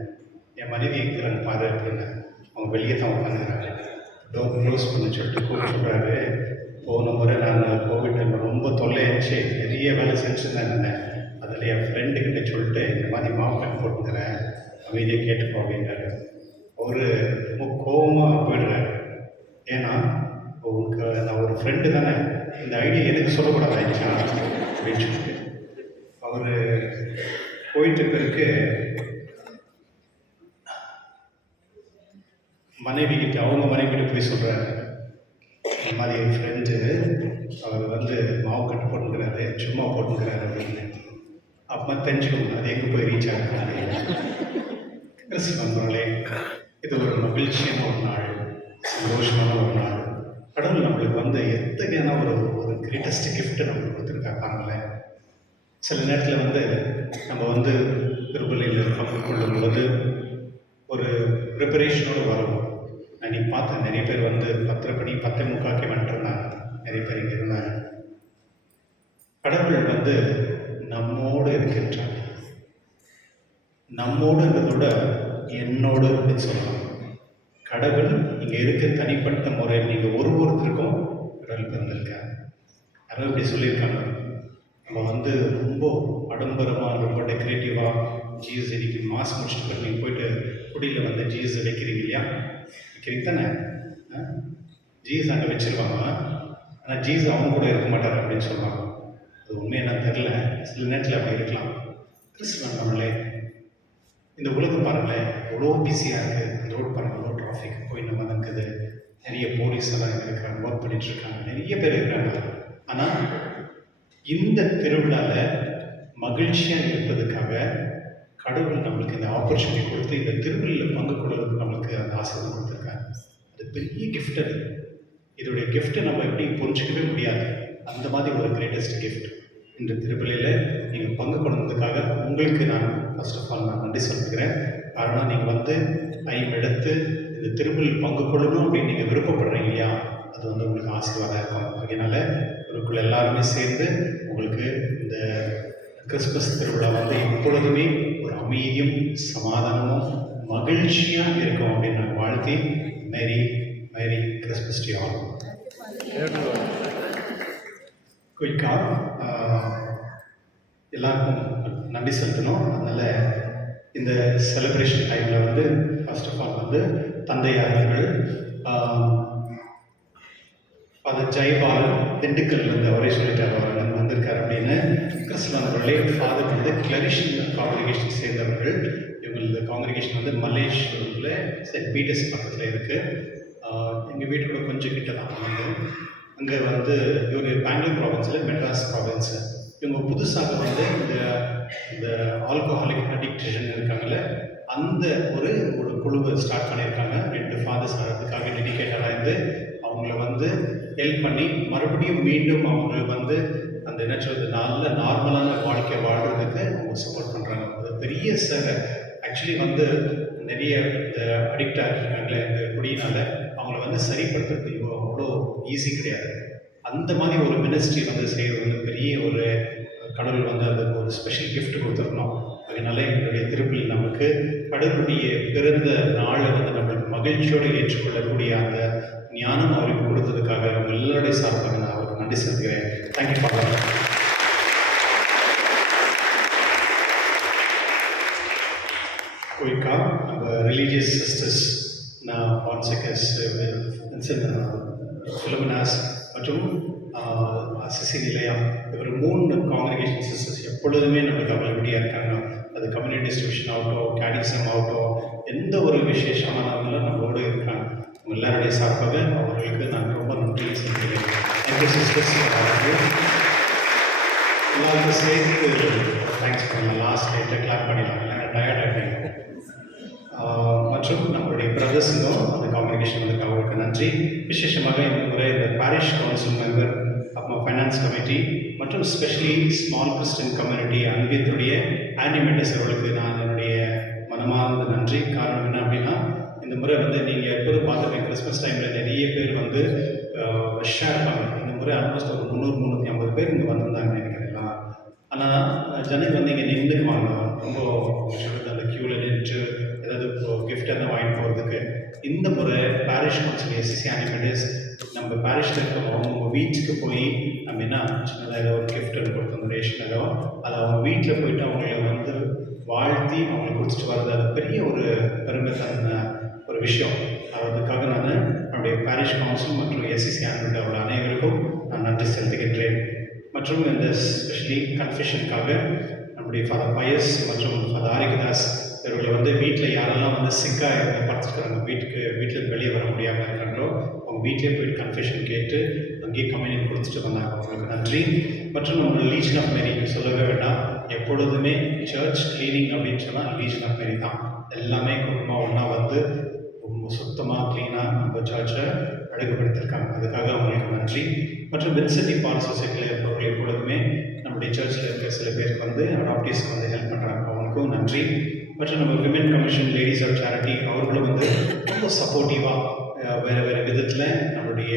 என் மனைவி இருக்கிறான்னு பாரு அப்படின்னு. அவங்க வெளியே தான் உட்காந்துக்கிறாங்க. டோர் க்ளோஸ் பண்ணி சொல்லிட்டு கூப்பிட்டு சொல்கிறாரு, போன முறை நான் கோவிட் டைமில் ரொம்ப தொல்லையாச்சு, நிறைய வேலை செஞ்சுட்டு தான் இருந்தேன், அதில் என் ஃப்ரெண்டுக்கிட்ட சொல்லிட்டு இந்த மாதிரி மாவு கட் போட்டுக்கிறேன், அமைதியை கேட்டுப்போம் அப்படின்றாரு. அவர் ரொம்ப கோபமாக போயிடுறாரு. ஏன்னா உங்களுக்கு நான் ஒரு ஃப்ரெண்டு தானே, இந்த ஐடியா எனக்கு சொல்லக்கூடாது ஆயிடுச்சா அப்படின்னு சொல்லிட்டு அவர் போயிட்டு பிறகு அவங்க மனைவிக்கிட்ட போய் சொல்கிறாரு, இந்த மாதிரி என் ஃப்ரெண்டு அவர் வந்து மாவு கட்டு போட்டுக்கிறாரு, சும்மா போட்டுக்கிறாரு அப்படின்னு. அப்போ தெரிஞ்சுக்கணும் அது எங்கே போய் ரீச் ஆகுறாங்க. கிறிஸ்துவர்களே, இது ஒரு மகிழ்ச்சியான ஒரு நாள், சந்தோஷமான ஒரு நாள். கடவுள் நம்மளுக்கு வந்து எத்தகையான ஒரு கிரேட்டஸ்ட் கிஃப்ட்டை நம்மளுக்கு கொடுத்துருக்காங்களே. சில நேரத்தில் வந்து நம்ம வந்து திருப்பள்ளியில் கொள்ளும்போது ஒரு ப்ரிப்பரேஷனோடு வரும். நான் இன்னைக்கு பார்த்தேன், நிறைய பேர் வந்து 10:30 மணி 10:45 வந்துட்டுருந்தாங்க, நிறைய பேர் இங்கே இருந்தாங்க. கடவுள் வந்து நம்மோடு இருக்கின்றார். நம்மோடுன்றதோட என்னோடு அப்படின்னு சொல்லலாம். கடவுள் இங்கே இருக்க தனிப்பட்ட முறையில் நீங்கள் ஒருத்தருக்கும் கடவுள் பிறந்திருக்காங்க. யாரும் இப்படி சொல்லியிருக்காங்க, நம்ம வந்து ரொம்ப ஆடம்பரமாக ரொம்ப டெக்கரேட்டிவாக ஜீஸ் இன்னைக்கு மாஸ் முடிச்சுட்டு நீங்கள் போயிட்டு குடியில் வந்து ஜீஸ் வைக்கிறீங்க இல்லையா, வைக்கிறீங்க தானே. ஜீஸ் அங்கே வச்சுருவாங்க, ஆனால் ஜீஸ் அவங்க கூட இருக்க மாட்டார் அப்படின்னு சொல்லுவாங்க. அது உண்மை என்னன்னு தெரில, சில நேரத்தில் அப்படி இருக்கலாம். கிறிஸ்துவன் நம்மளே இந்த உலகம் பாருங்களேன், எவ்வளோ பிஸியாக இருக்குது. இந்த ரோடு பாருங்கள், எவ்வளோ டிராஃபிக் போய் நம்ம இருக்குது. நிறைய போலீஸ் எல்லாம் இருக்கிறாங்க, ஒர்க் பண்ணிகிட்ருக்காங்க, நிறைய பேர் இருக்கிறாங்க. ஆனால் இந்த திருவிழாவில் மகிழ்ச்சியாக இருப்பதுக்காக கடவுள் நம்மளுக்கு இந்த ஆப்பர்ச்சுனிட்டி கொடுத்து இந்த திருவிழியில் பங்கு கொள்வதற்கு நம்மளுக்கு அந்த ஆசீர்வாதம் கொடுத்துருக்காங்க. அது பெரிய கிஃப்ட். அது இதோடைய கிஃப்ட்டை நம்ம எப்படி புரிஞ்சிக்கவே முடியாது. அந்த மாதிரி ஒரு கிரேட்டஸ்ட் கிஃப்ட் இந்த திருவிழையில் நீங்கள் பங்கு கொண்டதுக்காக உங்களுக்கு நான் ஃபர்ஸ்ட் ஆஃப் ஆல் நான் நன்றி சொல்லிக்கிறேன். காரணம் நீங்கள் வந்து டைம் எடுத்து இந்த திருவிழில் பங்கு கொள்ளணும் அப்படின்னு நீங்கள் விருப்பப்படுறீங்க இல்லையா, அது வந்து உங்களுக்கு ஆசீர்வாதம் இருக்கும். அதனால உங்களுக்குள்ள எல்லாருமே சேர்ந்து உங்களுக்கு இந்த கிறிஸ்மஸ் திருவிழா வந்து எப்பொழுதுமே ஒரு அமைதியும் சமாதானமும் மகிழ்ச்சியாக இருக்கும் அப்படின்னு நான் வாழ்த்தி மேரி மேரி கிறிஸ்மஸ் டு ஆல். குயிக்காக எல்லாருக்கும் நன்றி செலுத்தணும். அதனால் இந்த செலிப்ரேஷன் டைமில் வந்து ஃபர்ஸ்ட் ஆஃப் ஆல் வந்து தந்தையார்கள் அது ஜெயபாலன் திண்டுக்கல்லேருந்து அவரே சொல்லிட்டார், அவர் வந்திருக்கார் அப்படின்னு. கிறிஸ்துவன் அவர்களே ஃபாதர் வந்து கிளரிஷன் காங்கிரிகேஷன் சேர்ந்தவர்கள். இவங்களது காங்கிரிகேஷன் வந்து மலேசியாவில் சென்ட் பீட்டர்ஸ் பக்கத்தில் இருக்குது. எங்கள் வீட்டோட கொஞ்சம் கிட்ட தான் வந்து. அங்கே வந்து இவர் பெங்களூர் ப்ராவின்ஸில் மெட்ராஸ் ப்ராவின்ஸு. இவங்க புதுசாக வந்து இந்த ஆல்கோஹாலிக் அடிக்ஷன் இருக்காங்கல்ல, அந்த ஒரு குழுவை ஸ்டார்ட் பண்ணியிருக்காங்க. 2 ஃபாதர்ஸ் அதுக்காக டெடிக்கேட்டடாக இருந்து அவங்கள வந்து ஹெல்ப் பண்ணி மறுபடியும் மீண்டும் அவங்களுக்கு வந்து அந்த என்ன சொல்றது நல்ல நார்மலான வாழ்க்கை வாழ்கிறதுக்கு அவங்க சப்போர்ட் பண்ணுறாங்க. அது பெரிய சேவை. ஆக்சுவலி வந்து நிறைய இந்த அடிக்ட் ஆகிருக்காங்களே இந்த குடியினால அவங்கள வந்து சரிப்படுத்துறது அவ்வளோ ஈஸி கிடையாது. அந்த மாதிரி ஒரு மினிஸ்ட்ரி வந்து செய்கிறது வந்து பெரிய ஒரு கடவுள் வந்து அதுக்கு ஒரு ஸ்பெஷல் கிஃப்ட் கொடுத்துருக்கணும். அதனால எங்களுடைய திருப்பலி நமக்கு கடவுளுடைய பிறந்த நாளை வந்து நம்மளுக்கு மகிழ்ச்சியோடு ஏற்றுக்கொள்ளக்கூடிய அந்த ஞானம் அவருக்கு கொடுத்ததுக்காக அவங்க எல்லாருடைய சார்பாக நான் அவருக்கு நன்றி செலுத்துகிறேன். Thank you father. குயிக்கா நம்ம ரிலீஜியஸ் சிஸ்டர்ஸ் நான் பான்செகஸ் ஃபிலோமினாஸ் மற்றும் சிசி நிலையம் இவர் 3 காங்கிரிகேஷன் சிஸ்டர்ஸ் எப்பொழுதுமே நம்மளுக்கு அவைலபிலிட்டியாக இருக்காங்க. அது கம்யூனிட்டி டிஸ்ட்ரிபியூஷன் ஆகட்டும், கேடிசம் ஆகட்டும், எந்த ஒரு விசேஷமானவங்களும் நம்மளோடு இருக்காங்க. உங்கள் எல்லாருடைய சார்பாக அவர்களுக்கு நான் ரொம்ப நன்றி சொல்கிறேன். Thank you sisters. எல்லாருக்கும் சேர்த்து தேங்க்ஸ் பண்ணலாம். லாஸ்ட் நைட்டில் கிளாப் பண்ணிடலாம், இல்லை டயர்ட் ஆகிட்டீங்க. மற்றும் நம்மளுடைய பிரதர்ஸுங்களும் அந்த காங்கிரிகேஷன் வந்து அவங்களுக்கு நன்றி. விசேஷமாக இந்த முறை இந்த பாரிஷ் கவுன்சில் மெம்பர், அப்புறம் ஃபைனான்ஸ் கமிட்டி மற்றும் ஸ்பெஷலி ஸ்மால் கிறிஸ்டியன் கம்யூனிட்டி அன்பியத்துடைய ஆனிமேட்டர்ஸ் அவர்களுக்கு நான் என்னுடைய மனமார்ந்த நன்றி. காரணம் என்ன அப்படின்னா, இந்த முறை வந்து நீங்கள் எப்போதும் பார்த்துருக்கேன் கிறிஸ்மஸ் டைமில் நிறைய பேர் வந்து ரஷ்ஷாக இருப்பாங்க. இந்த முறை ஆல்மோஸ்ட் ஒரு 300-350 பேர் இங்கே வந்திருந்தாங்க நினைக்கிறீங்களா. ஆனால் ஜனங்க வந்து இங்கே நின்றுக்குவாங்க, ரொம்ப சொல்கிறது அந்த க்யூவில் நின்று ஏதாவது கிஃப்ட் எதாவது வாங்கிட்டு போகிறதுக்கு. இந்த முறை பாரிஷ் கவுன்சில் எஸ்சிசி ஆனிமேட்டர்ஸ் நம்ம பாரிஷில் இருக்க அவங்க வீட்டுக்கு போய் நம்ம என்ன சின்னதாக ஏதோ ஒரு கிஃப்ட் கொடுத்தோம், ரேஷன் ஏதோ அதை அவங்க வீட்டில் போயிட்டு அவங்கள வந்து வாழ்த்தி அவங்களை குடிச்சிட்டு வர்றது அது பெரிய ஒரு பெருமை தந்த ஒரு விஷயம். அதுக்காக நான் நம்முடைய பாரிஷ் கவுன்சில் மற்றும் எஸ்சிசி ஆனிமேட்டர் அனைவருக்கும் நான் நன்றி செலுத்துகின்றேன். மற்றும் இந்த ஸ்பெஷலி கன்ஃபெஷனுக்காக நம்முடைய ஃபாதர் பயஸ் மற்றும் ஃபாதர் ஆரிகதாஸ் இவர்களை வந்து வீட்டில் யாரெல்லாம் வந்து சிக்காக இருந்து படுத்துக்கிறாங்க, வீட்டில் வெளியே வர முடியாமல் இருக்காங்களோ அவங்க வீட்டிலே போயிட்டு கன்ஃபெஷன் கேட்டு அங்கேயே கம்யூனியன் கொடுத்துட்டு வந்தாங்க. அவங்களுக்கு நன்றி. மற்றும் நம்ம லீஜன் ஆஃப் மேரி சொல்லவே வேண்டாம். எப்பொழுதுமே சர்ச் கிளீனிங் அப்படின்னு சொன்னால் லீஜன் ஆஃப் மேரி தான். எல்லாமே குடும்பமாக ஒன்றா வந்து ரொம்ப சுத்தமாக க்ளீனாக நம்ம சர்ச்சை அழகுபடுத்தியிருக்காங்க. அதுக்காக அவங்களுக்கு நன்றி. மற்றும் வின்சென்டி பால் சொசைட்டியில் இருப்பவர்கள் எப்பொழுதுமே நம்முடைய சர்ச்சில் இருக்க சில பேருக்கு வந்து அடாப்டீஸ்க்கு வந்து ஹெல்ப் பண்ணுறாங்க, அவங்களுக்கும் நன்றி. மற்றும் நம்ம women commission ladies of charity அவர்களும் வந்து ரொம்ப சப்போர்ட்டிவாக வேறு விதத்தில் நம்மளுடைய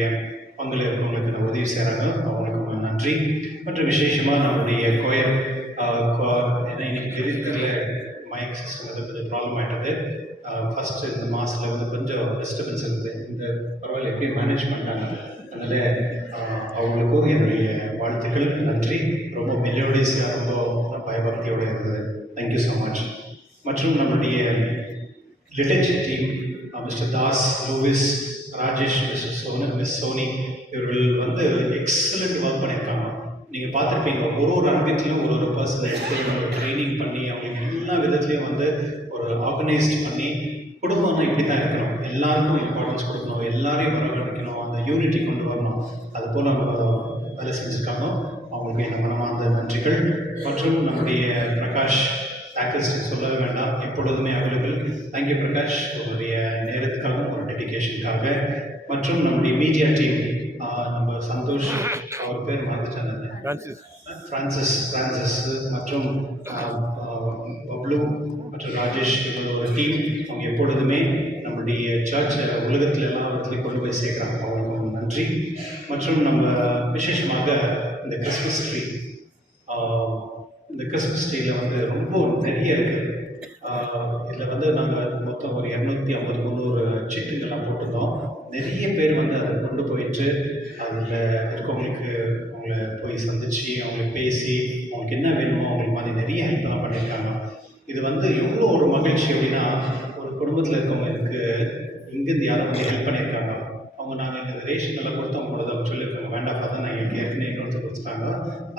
பங்கில் இருக்கவங்களுக்கு நம்ம உதவி செய்கிறாங்க, அவங்களுக்கு நன்றி. மற்றும் விசேஷமாக நம்மளுடைய கோயர் இன்னைக்கு எதிர்த்துல மைக் சிஸ்டம் வந்து கொஞ்சம் ப்ராப்ளம் ஆகிட்டது. ஃபஸ்ட்டு இந்த மாதத்தில் வந்து கொஞ்சம் டிஸ்டர்பன்ஸ் இருக்குது. இந்த பரவாயில்ல எப்படியும் மேனேஜ் பண்ணிட்டாங்க. அதனால் அவங்களுக்கும் என்னுடைய வாழ்த்துக்கள், நன்றி. ரொம்ப மெலோடியஸாக ரொம்ப பயபக்தியோடு இருந்தது. Thank you so much. மற்றும் நம்மளுடைய liturgy team mister Das, Louis, Rajesh, miss Soni இவர்கள் வந்து எக்ஸலண்ட் ஒர்க் பண்ணியிருக்காங்க. நீங்கள் பார்த்துருப்பீங்க, ஒரு அனுபவத்திலும் ஒரு பர்சனை எடுத்து ட்ரைனிங் பண்ணி அவங்களுக்கு எல்லா விதத்துலேயும் வந்து ஒரு ஆர்கனைஸ்ட் பண்ணி, குடும்பம்னா இப்படி தான் இருக்கணும், எல்லாருக்கும் இம்பார்ட்டன்ஸ் கொடுக்கணும், எல்லாரையும் வரவழைக்கணும், அந்த யூனிட்டி கொண்டு வரணும், அது போல் நம்ம வேலை செஞ்சுருக்காங்க. அவங்களுக்கு இந்த மனமார்ந்த நன்றிகள். மற்றும் நம்முடைய பிரகாஷ் ஃபேக்கல்ஸ்டி சொல்லவே வேண்டாம், எப்பொழுதுமே அவைலபிள். தேங்க்யூ பிரகாஷ், உங்களுடைய நேரத்துக்காகவும் ஒரு டெடிக்கேஷனுக்காக. மற்றும் நம்முடைய மீடியா டீம், நம்ம சந்தோஷ், அவர் பேர் மறந்துட்டாங்க, ஃப்ரான்சிஸ் மற்றும் பப்ளு மற்றும் ராஜேஷ், இவங்களோட டீம். அவங்க எப்பொழுதுமே நம்முடைய சர்ச்சை உலகத்தில் எல்லா இடத்துலையும் கொண்டு போய் சேர்க்குறாங்க. அவங்களுக்கு நன்றி. மற்றும் நம்ம விசேஷமாக இந்த கிறிஸ்மஸ் ட்ரீ, இந்த கிறிஸ்மஸ் ட்ரீயில் வந்து ரொம்ப நிறைய இருக்குது. இதில் வந்து நாங்கள் மொத்தம் ஒரு 250-300 சீட்டுங்கள்லாம் போட்டிருந்தோம். நிறைய பேர் வந்து அதை கொண்டு போயிட்டு அதில் இருக்கவங்களுக்கு அவங்கள போய் சந்தித்து அவங்கள பேசி அவங்களுக்கு என்ன வேணுமோ அவங்களுக்கு மாதிரி நிறைய ஹெல்ப்லாம் பண்ணியிருக்காங்க. இது வந்து எவ்வளோ ஒரு மகிழ்ச்சி அப்படின்னா, ஒரு குடும்பத்தில் இருக்கவங்களுக்கு இங்கேருந்து யாரும் வந்து ஹெல்ப் பண்ணியிருக்காங்க. அவங்க நாங்கள் எங்கள் ரேஷன் எல்லாம் கொடுத்து அவங்க கூட தான் சொல்லியிருக்காங்க, வேண்டாம் பார்த்தா நாங்கள் எங்களுக்கு ஏற்கனவே இன்னொருத்தர் கொடுத்துருக்காங்க,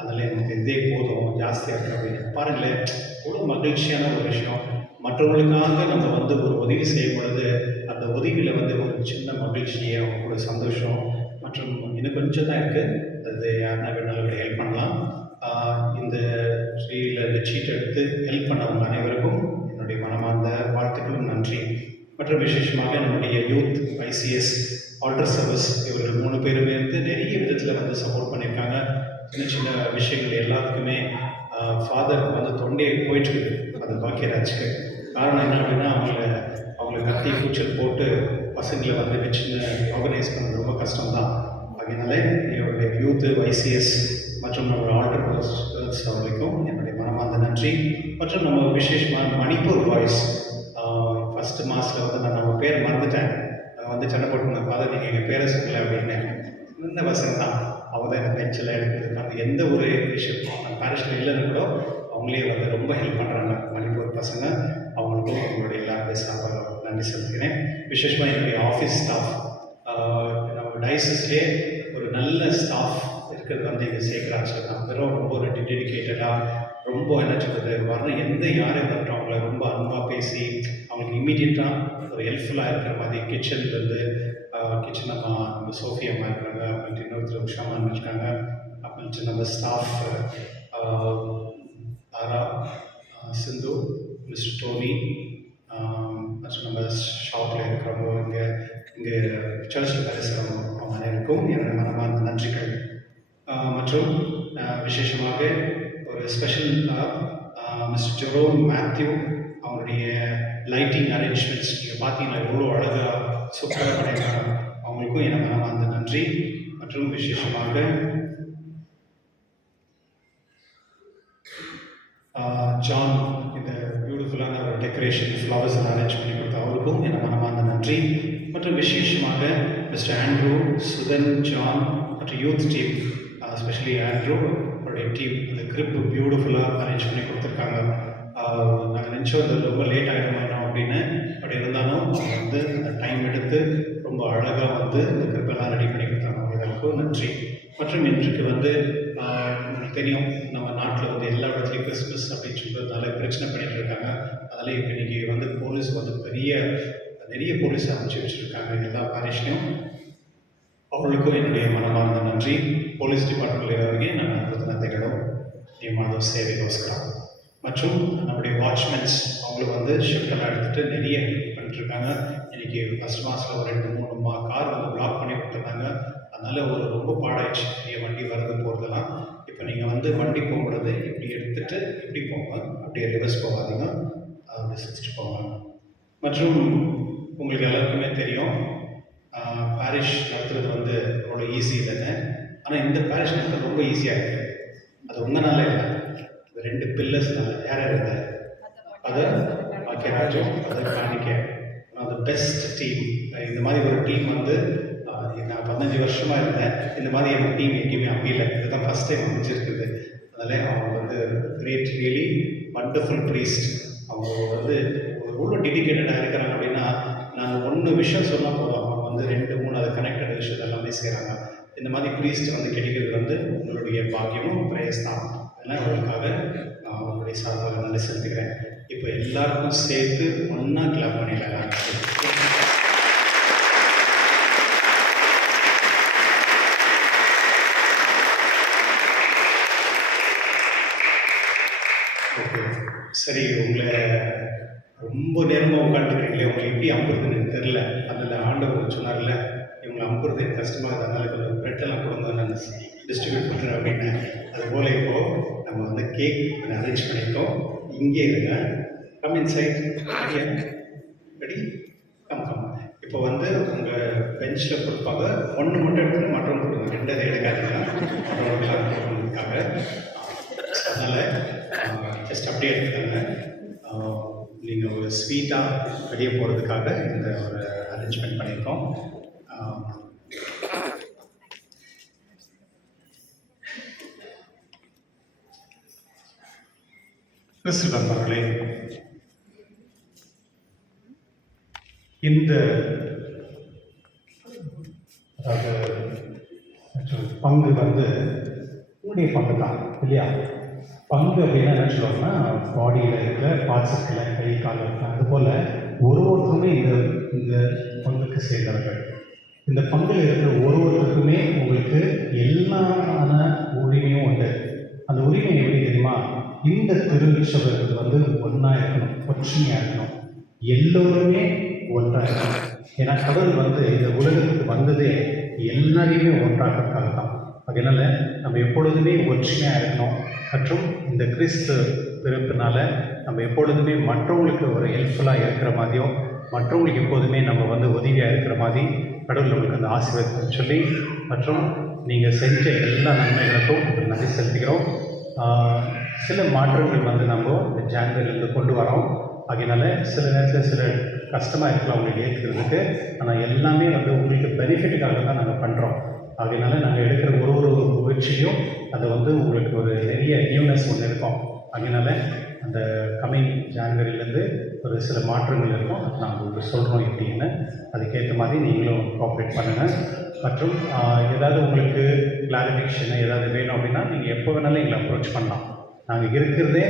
அதில் எனக்கு இதே போதும், ஜாஸ்தியாக இருக்குது அப்படின்னு. பாருங்களேன், எவ்வளோ மகிழ்ச்சியான ஒரு விஷயம். மற்றவங்களுக்காக நம்ம வந்து ஒரு உதவி செய்யும் பொழுது அந்த உதவியில் வந்து ஒரு சின்ன மகிழ்ச்சியை, அவங்க கூட சந்தோஷம். மற்றும் இன்னும் கொஞ்சம் தான் இருக்குது, அது யாருன்னா வேணாலும் ஹெல்ப் பண்ணலாம். இந்த ஸ்ரீயில் இந்த சீட் எடுத்து ஹெல்ப் பண்ணவங்க அனைவருக்கும் என்னுடைய மனமார்ந்த வாழ்த்துக்களும் நன்றி. மற்றும் விசேஷமாக நம்முடைய யூத், ICS, ஆல்டர் சர்வீஸ், இவர்கள் 3 பேருமே வந்து நிறைய விதத்தில் வந்து சப்போர்ட் பண்ணியிருக்காங்க. சின்ன சின்ன விஷயங்கள் எல்லாத்துக்குமே ஃபாதர் வந்து தொண்டையை போயிட்டுருக்கு, அது பாக்கியராஜுக்கு. காரணம் என்ன அப்படின்னா, அவங்கள கத்தி கூச்சல் போட்டு பசங்களை வந்து வச்சுன்னு ஆர்கனைஸ் பண்ணுறது ரொம்ப கஷ்டம்தான். அதனால என்னுடைய யூத்து, ICS மற்றும் நம்ம ஆல்டர் கேர்ள்ஸ் அவர்களுக்கும் என்னுடைய மனமார்ந்த நன்றி. மற்றும் நம்ம விசேஷமாக மணிப்பூர் பாய்ஸ், ஃபஸ்ட்டு மாதத்தில் வந்து நான் நம்ம பேர் மறந்துட்டேன், வந்து சண்டை போட்டு ஃபாதர் நீங்கள் எங்கள் பேரை சொல்லலை அப்படின்னு. இந்த பசங்க தான் அவங்க தான் இந்த பெஞ்செல்லாம் எடுக்கிறதுக்காக எந்த ஒரு விஷயம் நான் பேரிஷில் இல்லைன்னு கூட அவங்களே வந்து ரொம்ப ஹெல்ப் பண்ணுறாங்க. மணிப்பூர் பசங்க, அவங்களுக்கும் அவங்களுடைய எல்லாருடைய சார்பாக நன்றி செலுத்துகிறேன். விசேஷமாக என்னுடைய ஆஃபீஸ் ஸ்டாஃப், நம்ம டைசஸ்லேயே ஒரு நல்ல ஸ்டாஃப் இருக்கிறது வந்து இங்கே சேர்க்குறாங்க. நான் வெறும் ரொம்ப ஒரு டெடிக்கேட்டடாக, ரொம்ப என்ன சொல்கிறது, வரணும் எந்த யாரையும் வரட்டும் அவங்கள ரொம்ப அன்பாக பேசி அவங்களுக்கு இம்மீடியட்டாக ஒரு ஹெல்ப்ஃபுல்லாக இருக்கிற மாதிரி. கிச்சன்லேருந்து கிச்சன் நம்ம சோஃபி அம்மா இருக்கிறாங்க, அப்படின்ட்டு இன்னொருத்தர் உஷாமான் இருக்காங்க, அப்படின்ட்டு நம்ம ஸ்டாஃப் தாரா, சிந்து, மிஸ்டர் டோனி, மற்றும் நம்ம ஷாப்பில் இருக்கிறவங்க, இங்கே சர்ச்சில் வேலை செய்கிறவங்க, அவங்க அனைவருக்கும் என்னோட மனமார்ந்த நன்றிகள். மற்றும் விசேஷமாக ஒரு ஸ்பெஷல் மிஸ்டர் ஜெரோம் மேத்யூ, அவருடைய லைட்டிங் அரேஞ்ச்மெண்ட்ஸ் நீங்கள் பார்த்தீங்கன்னா எவ்வளோ அழகாக சூப்பராக பண்ணியிருக்காங்க. அவங்களுக்கும் என் மனமார்ந்த நன்றி. மற்றும் விசேஷமாக ஜான், இந்த பியூட்டிஃபுல்லான ஒரு டெக்கரேஷன் ஃப்ளவர்ஸ் அரேஞ்ச் பண்ணி கொடுத்த அவருக்கும் என் மனமார்ந்த நன்றி. மற்றும் விசேஷமாக மிஸ்டர் ஆண்ட்ரூ, சுதன், ஜான் மற்றும் யூத் டீம், எஸ்பெஷலி ஆண்ட்ரூ அவருடைய டீம், அந்த கிரிப் பியூட்டிஃபுல்லாக அரேஞ்ச் பண்ணி கொடுத்துருக்காங்க. நாங்கள் நினச்சோம் அது ரொம்ப லேட் ஆகிடும் அப்படின்னு, அப்படி இருந்தாலும் அவங்க வந்து அந்த டைம் எடுத்து ரொம்ப அழகாக வந்து இந்த கிரிப்பெல்லாம் ரெடி பண்ணி கொடுத்தாங்க. அவங்களுக்கும் நன்றி. மற்றும் இன்றைக்கு வந்து உங்களுக்கு தெரியும், நம்ம நாட்டில் வந்து எல்லா இடத்துலையும் கிறிஸ்மஸ் அப்படின்னு சொல்கிறதுனால பிரச்சனை பண்ணிகிட்டு இருக்காங்க. அதில் இப்போ இன்றைக்கி வந்து போலீஸ் வந்து நிறைய போலீஸ் அமைச்சு வச்சுருக்காங்க எல்லா பாரிஷ்லையும். அவர்களுக்கும் என்னுடைய மனமார்ந்த நன்றி. போலீஸ் டிபார்ட்மெண்ட்லேயே நான் கிருத்தಜ್ಞತೆಗಳು ಈ ಮಾಡೋ ಸೇವೆಗೋಸ್ಕರ. மற்றும் நம்முடைய வாட்ச்மென்ஸ், அவங்களும் வந்து ஷிஃப்டெல்லாம் எடுத்துகிட்டு நிறைய ஹெல்ப் பண்ணிட்டுருக்காங்க. இன்றைக்கி ஃபஸ்ட் மாதத்தில் ஒரு 2-3 கார் வந்து பிளாக் பண்ணி கொடுத்துருந்தாங்க. அதனால் ரொம்ப பாடாயிடுச்சு நிறைய வண்டி வரது போகிறதெல்லாம். இப்போ நீங்கள் வந்து வண்டி போகிறது இப்படி எடுத்துகிட்டு இப்படி போங்க, அப்படியே ரிவர்ஸ் போகாதீங்க, அப்படி சுற்றிட்டு போங்க. மற்றும் உங்களுக்கு எல்லாருக்குமே தெரியும், பாரிஷ் நடத்துறது வந்து அவ்வளோ ஈஸி இல்லைன்னு. ஆனால் இந்த பாரிஷ் நடத்துறது ரொம்ப ஈஸியாக இருக்குது. அது உங்களால் இல்லை, இந்த 2 பில்லர்ஸ்னால. யார் இருந்தது? அது பாக்கியராஜும், அது காணிக்கை. அது பெஸ்ட் டீம். இந்த மாதிரி ஒரு டீம் வந்து நான் 15 வருஷமாக இருந்தேன், இந்த மாதிரி எனக்கு டீம் எங்கேயுமே அமையல. இதுதான் ஃபஸ்ட் டைம் அமைச்சிருக்குது. அதனால் அவங்க வந்து கிரேட், ரியலி வண்டர்ஃபுல் ப்ரீஸ்ட். அவங்க வந்து எவ்வளோ டெடிக்கேட்டடாக இருக்கிறாங்க அப்படின்னா, நாங்கள் 1 விஷயம் சொன்னால் போதும், அவங்க வந்து 2-3 இந்த மாதிரி ப்ரீஸ்ட் வந்து கிடைக்கிறது வந்து உங்களுடைய பாக்கியமும் பிரேஸ் தான். அதனால் உங்களுக்காக நான் உங்களுடைய சார்பாக நன்றி செலுத்துக்கிறேன். இப்போ எல்லாருக்கும் சேர்த்து ஒன்றா கிளாப் பண்ணிடலாம். ஓகே, சரி. உங்களை ரொம்ப நேரமாக உட்காந்துருக்கீங்களே, உங்களுக்கு எப்படி அம்புறதுன்னு எனக்கு தெரில. அதில் ஆண்டவர் சொன்னார்ல, இவங்களை அம்புறது எனக்கு கஷ்டமாக அதனால் கொஞ்சம் பிரெட்டெல்லாம் கொடுங்க, நான் டிஸ்ட்ரிபியூட் பண்ணுறேன் அப்படின்னு. அதுபோல் இப்போது நம்ம வந்து கேக் அரேஞ்ச் பண்ணியிருக்கோம். இங்கே இருங்க, come inside. Ready, come. இப்போ வந்து உங்கள் பெஞ்சில் கொடுப்பாங்க. ஒன்று மட்டும் எடுத்து மற்றொன்று கொடுங்க, ரெண்டதை எடுக்காதுங்க. மற்றவங்களுக்காக கொடுக்கறதுக்காக. அதனால் ஜஸ்ட் அப்படியே எடுத்துக்காங்க. நீங்கள் ஒரு ஸ்வீட்டாக வெளியே போகிறதுக்காக இந்த ஒரு அரேஞ்ச்மெண்ட் பண்ணியிருக்கோம். கிறிஸ்து நண்பர்களே, இந்த பங்கு வந்து உங்களுடைய பங்கு தான் இல்லையா? பங்கு அப்படின்னா என்ன சொல்லுவாங்கன்னா, பாடியில் இருக்கிற பார்ட்ஸ் இருக்குல்ல, கை கால் இருக்கலாம். அதுபோல் ஒருத்தருமே இந்த பங்குக்கு சேர்ந்தவர்கள். இந்த பங்கில் இருக்கிற ஒருத்தருக்குமே உங்களுக்கு எல்லாமான உரிமையும் உண்டு. அந்த உரிமை எப்படி தெரியுமா? இந்த திருச்சபை வந்து ஒன்றா இருக்கணும், ஒற்றுமையாக இருக்கணும், எல்லோருமே ஒன்றாக இருக்கணும். ஏன்னா கடவுள் வந்து இந்த உலகத்துக்கு வந்ததே எல்லாரையுமே ஒன்றாகிறதுக்காக தான். அதனால நம்ம எப்பொழுதுமே ஒற்றுமையாக இருக்கணும். மற்றும் இந்த கிறிஸ்து பிறப்பினால நம்ம எப்பொழுதுமே மற்றவங்களுக்கு ஒரு ஹெல்ப்ஃபுல்லாக இருக்கிற மாதிரியும், மற்றவங்களுக்கு எப்போதுமே நம்ம வந்து உதவியாக இருக்கிற மாதிரி கடவுள் நம்மளுக்கு அந்த ஆசீர்வாதத்தை சொல்லி, மற்றும் நீங்கள் செஞ்ச எல்லா நன்மைகளுக்கும் நன்றி செலுத்துகிறோம். சில மாற்றங்கள் வந்து நம்ம இந்த ஜான்வரியிலேருந்து கொண்டு வரோம். அதனால சில நேரத்தில் சில கஷ்டமாக இருக்கலாம் உங்களுக்கு ஏற்றுக்கிறதுக்கு. ஆனால் எல்லாமே வந்து உங்களுக்கு பெனிஃபிட்டுக்காக தான் நாங்கள் பண்ணுறோம். அதனால நாங்கள் எடுக்கிற ஒரு முயற்சியும் அது வந்து உங்களுக்கு ஒரு நிறைய நியூனஸ் ஒன்று இருக்கும். அதனால அந்த கம்மிங் ஜான்வரியிலேருந்து ஒரு சில மாற்றங்கள் இருக்கும். அது நாங்கள் உங்களுக்கு சொல்கிறோம் எப்படின்னு. அதுக்கேற்ற மாதிரி நீங்களும் கோஆப்ரேட் பண்ணுங்கள். மற்றும் ஏதாவது உங்களுக்கு கிளாரிஃபிகேஷன் ஏதாவது வேணும் அப்படின்னா நீங்கள் எப்போ வேணாலும் எங்களை அப்ரோச் பண்ணலாம். நாங்கள் இருக்கிறதே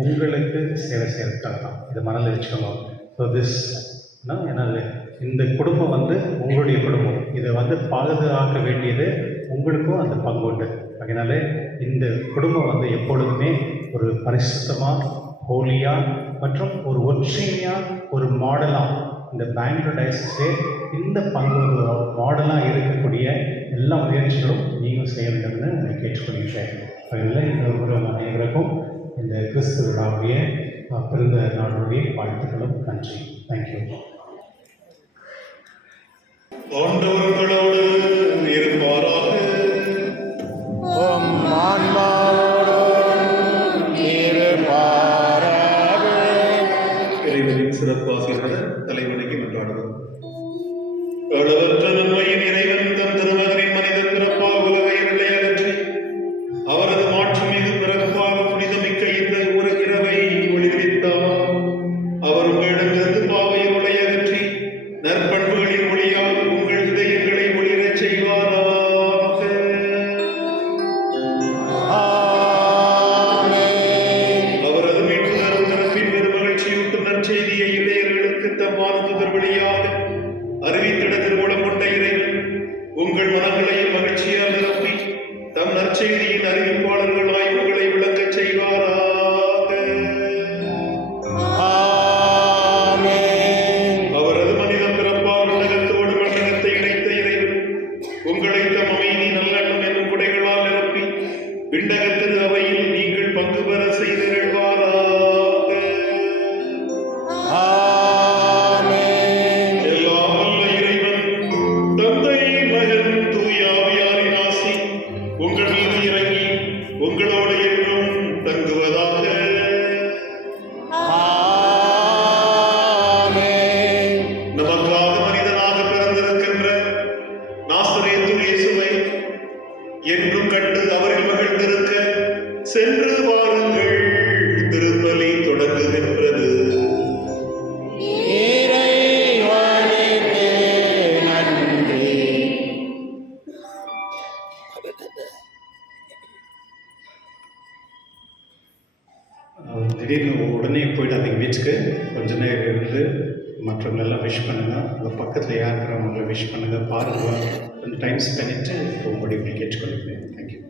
உங்களுக்கு சேவை செய்கிறதுக்காக தான். இதை மனதில் வச்சுக்கோங்க. ஸோ என்னது, இந்த குடும்பம் வந்து உங்களுடைய குடும்பம். இதை வந்து பாதுகாக்க வேண்டியது உங்களுக்கும் அந்த பங்கு உண்டு. அதனால இந்த குடும்பம் வந்து எப்பொழுதுமே ஒரு பரிசுத்தமாக, ஹோலியாக மற்றும் ஒரு ஒற்றுமையாக, ஒரு மாடலாக இந்த பெங்களூர் டயசிஸே இந்த பங்கு மாடலாக இருக்கக்கூடிய எல்லா முயற்சிகளும் நீங்கள் செய்ய வேண்டும்னு நான் கேட்டுக்கொள்கிறேன். அதனால் இந்த ஒரு அனைவருக்கும் இந்த கிறிஸ்து விழாவுடைய பிறந்த நாளுடைய வாழ்த்துக்களும் நன்றி. தேங்க்யூ. ஆண்டவர்களோடு இருப்பாராக. இறைவனின் சிறப்பாசிரியர் தலைவனைக்கு கொண்டாடுவோம். அளவற்ற நன்மையின் இறைவன் தம் திருமகனின் மனித பிறப்பாக உலகை அகற்றி அவரது மாட்சி மீது பிறப்பாக புனிதமிக்க இந்த ஒரு இரவை ஒளிவித்தார். அவர் உங்களிடமிருந்து பாவை உலை அகற்றி நற்பண்புகளின் ஒளியால் உங்கள் இதயங்களை ஒளிரச் செய்வாராக. அவரது மீட்பு தரும் தரப்பின் பெருமகிழ்ச்சியூட்டும் நற்செய்தியை இளையர்களுக்கு தம் வானதூதர் வழியாக அறிவித்திட திருவுளம் கொண்ட இறைவன் உங்கள் மனங்களையும் மகிழ்ச்சியால் நிரப்பி தம் நற்செய்தியின் அறிவிப்பாளர்களாய் உங்களை விளங்கச் செய்வாராக. அவரது மனித பிறப்பால் உலகத்தோடு மண்டலத்தை இணைத்த இறைவன் உங்களை தம் அமைதி நல்லெண்ணம் என்னும் குடைகளால் நிரப்பி விண்டகத்திரு அவையில் நீங்கள் பங்கு பெற செய்திருவாராக. எல்லாம் வல்ல இறைவன் மற்றவங்களெல்லாம் விஷ் பண்ணுங்கள். உங்கள் பக்கத்தில் யார் இருக்கிறவங்கள விஷ் பண்ணுங்கள், பாருங்கள், கொஞ்சம் டைம் ஸ்பெண்ட் பண்ணிட்டு உங்களுடைய இப்படி கேட்டுக்கொள்கிறேன். தேங்க்யூ.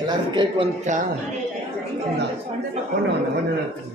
எல்லாரும் கேக் வந்துச்சா? ஒன்று நேரத்துக்கு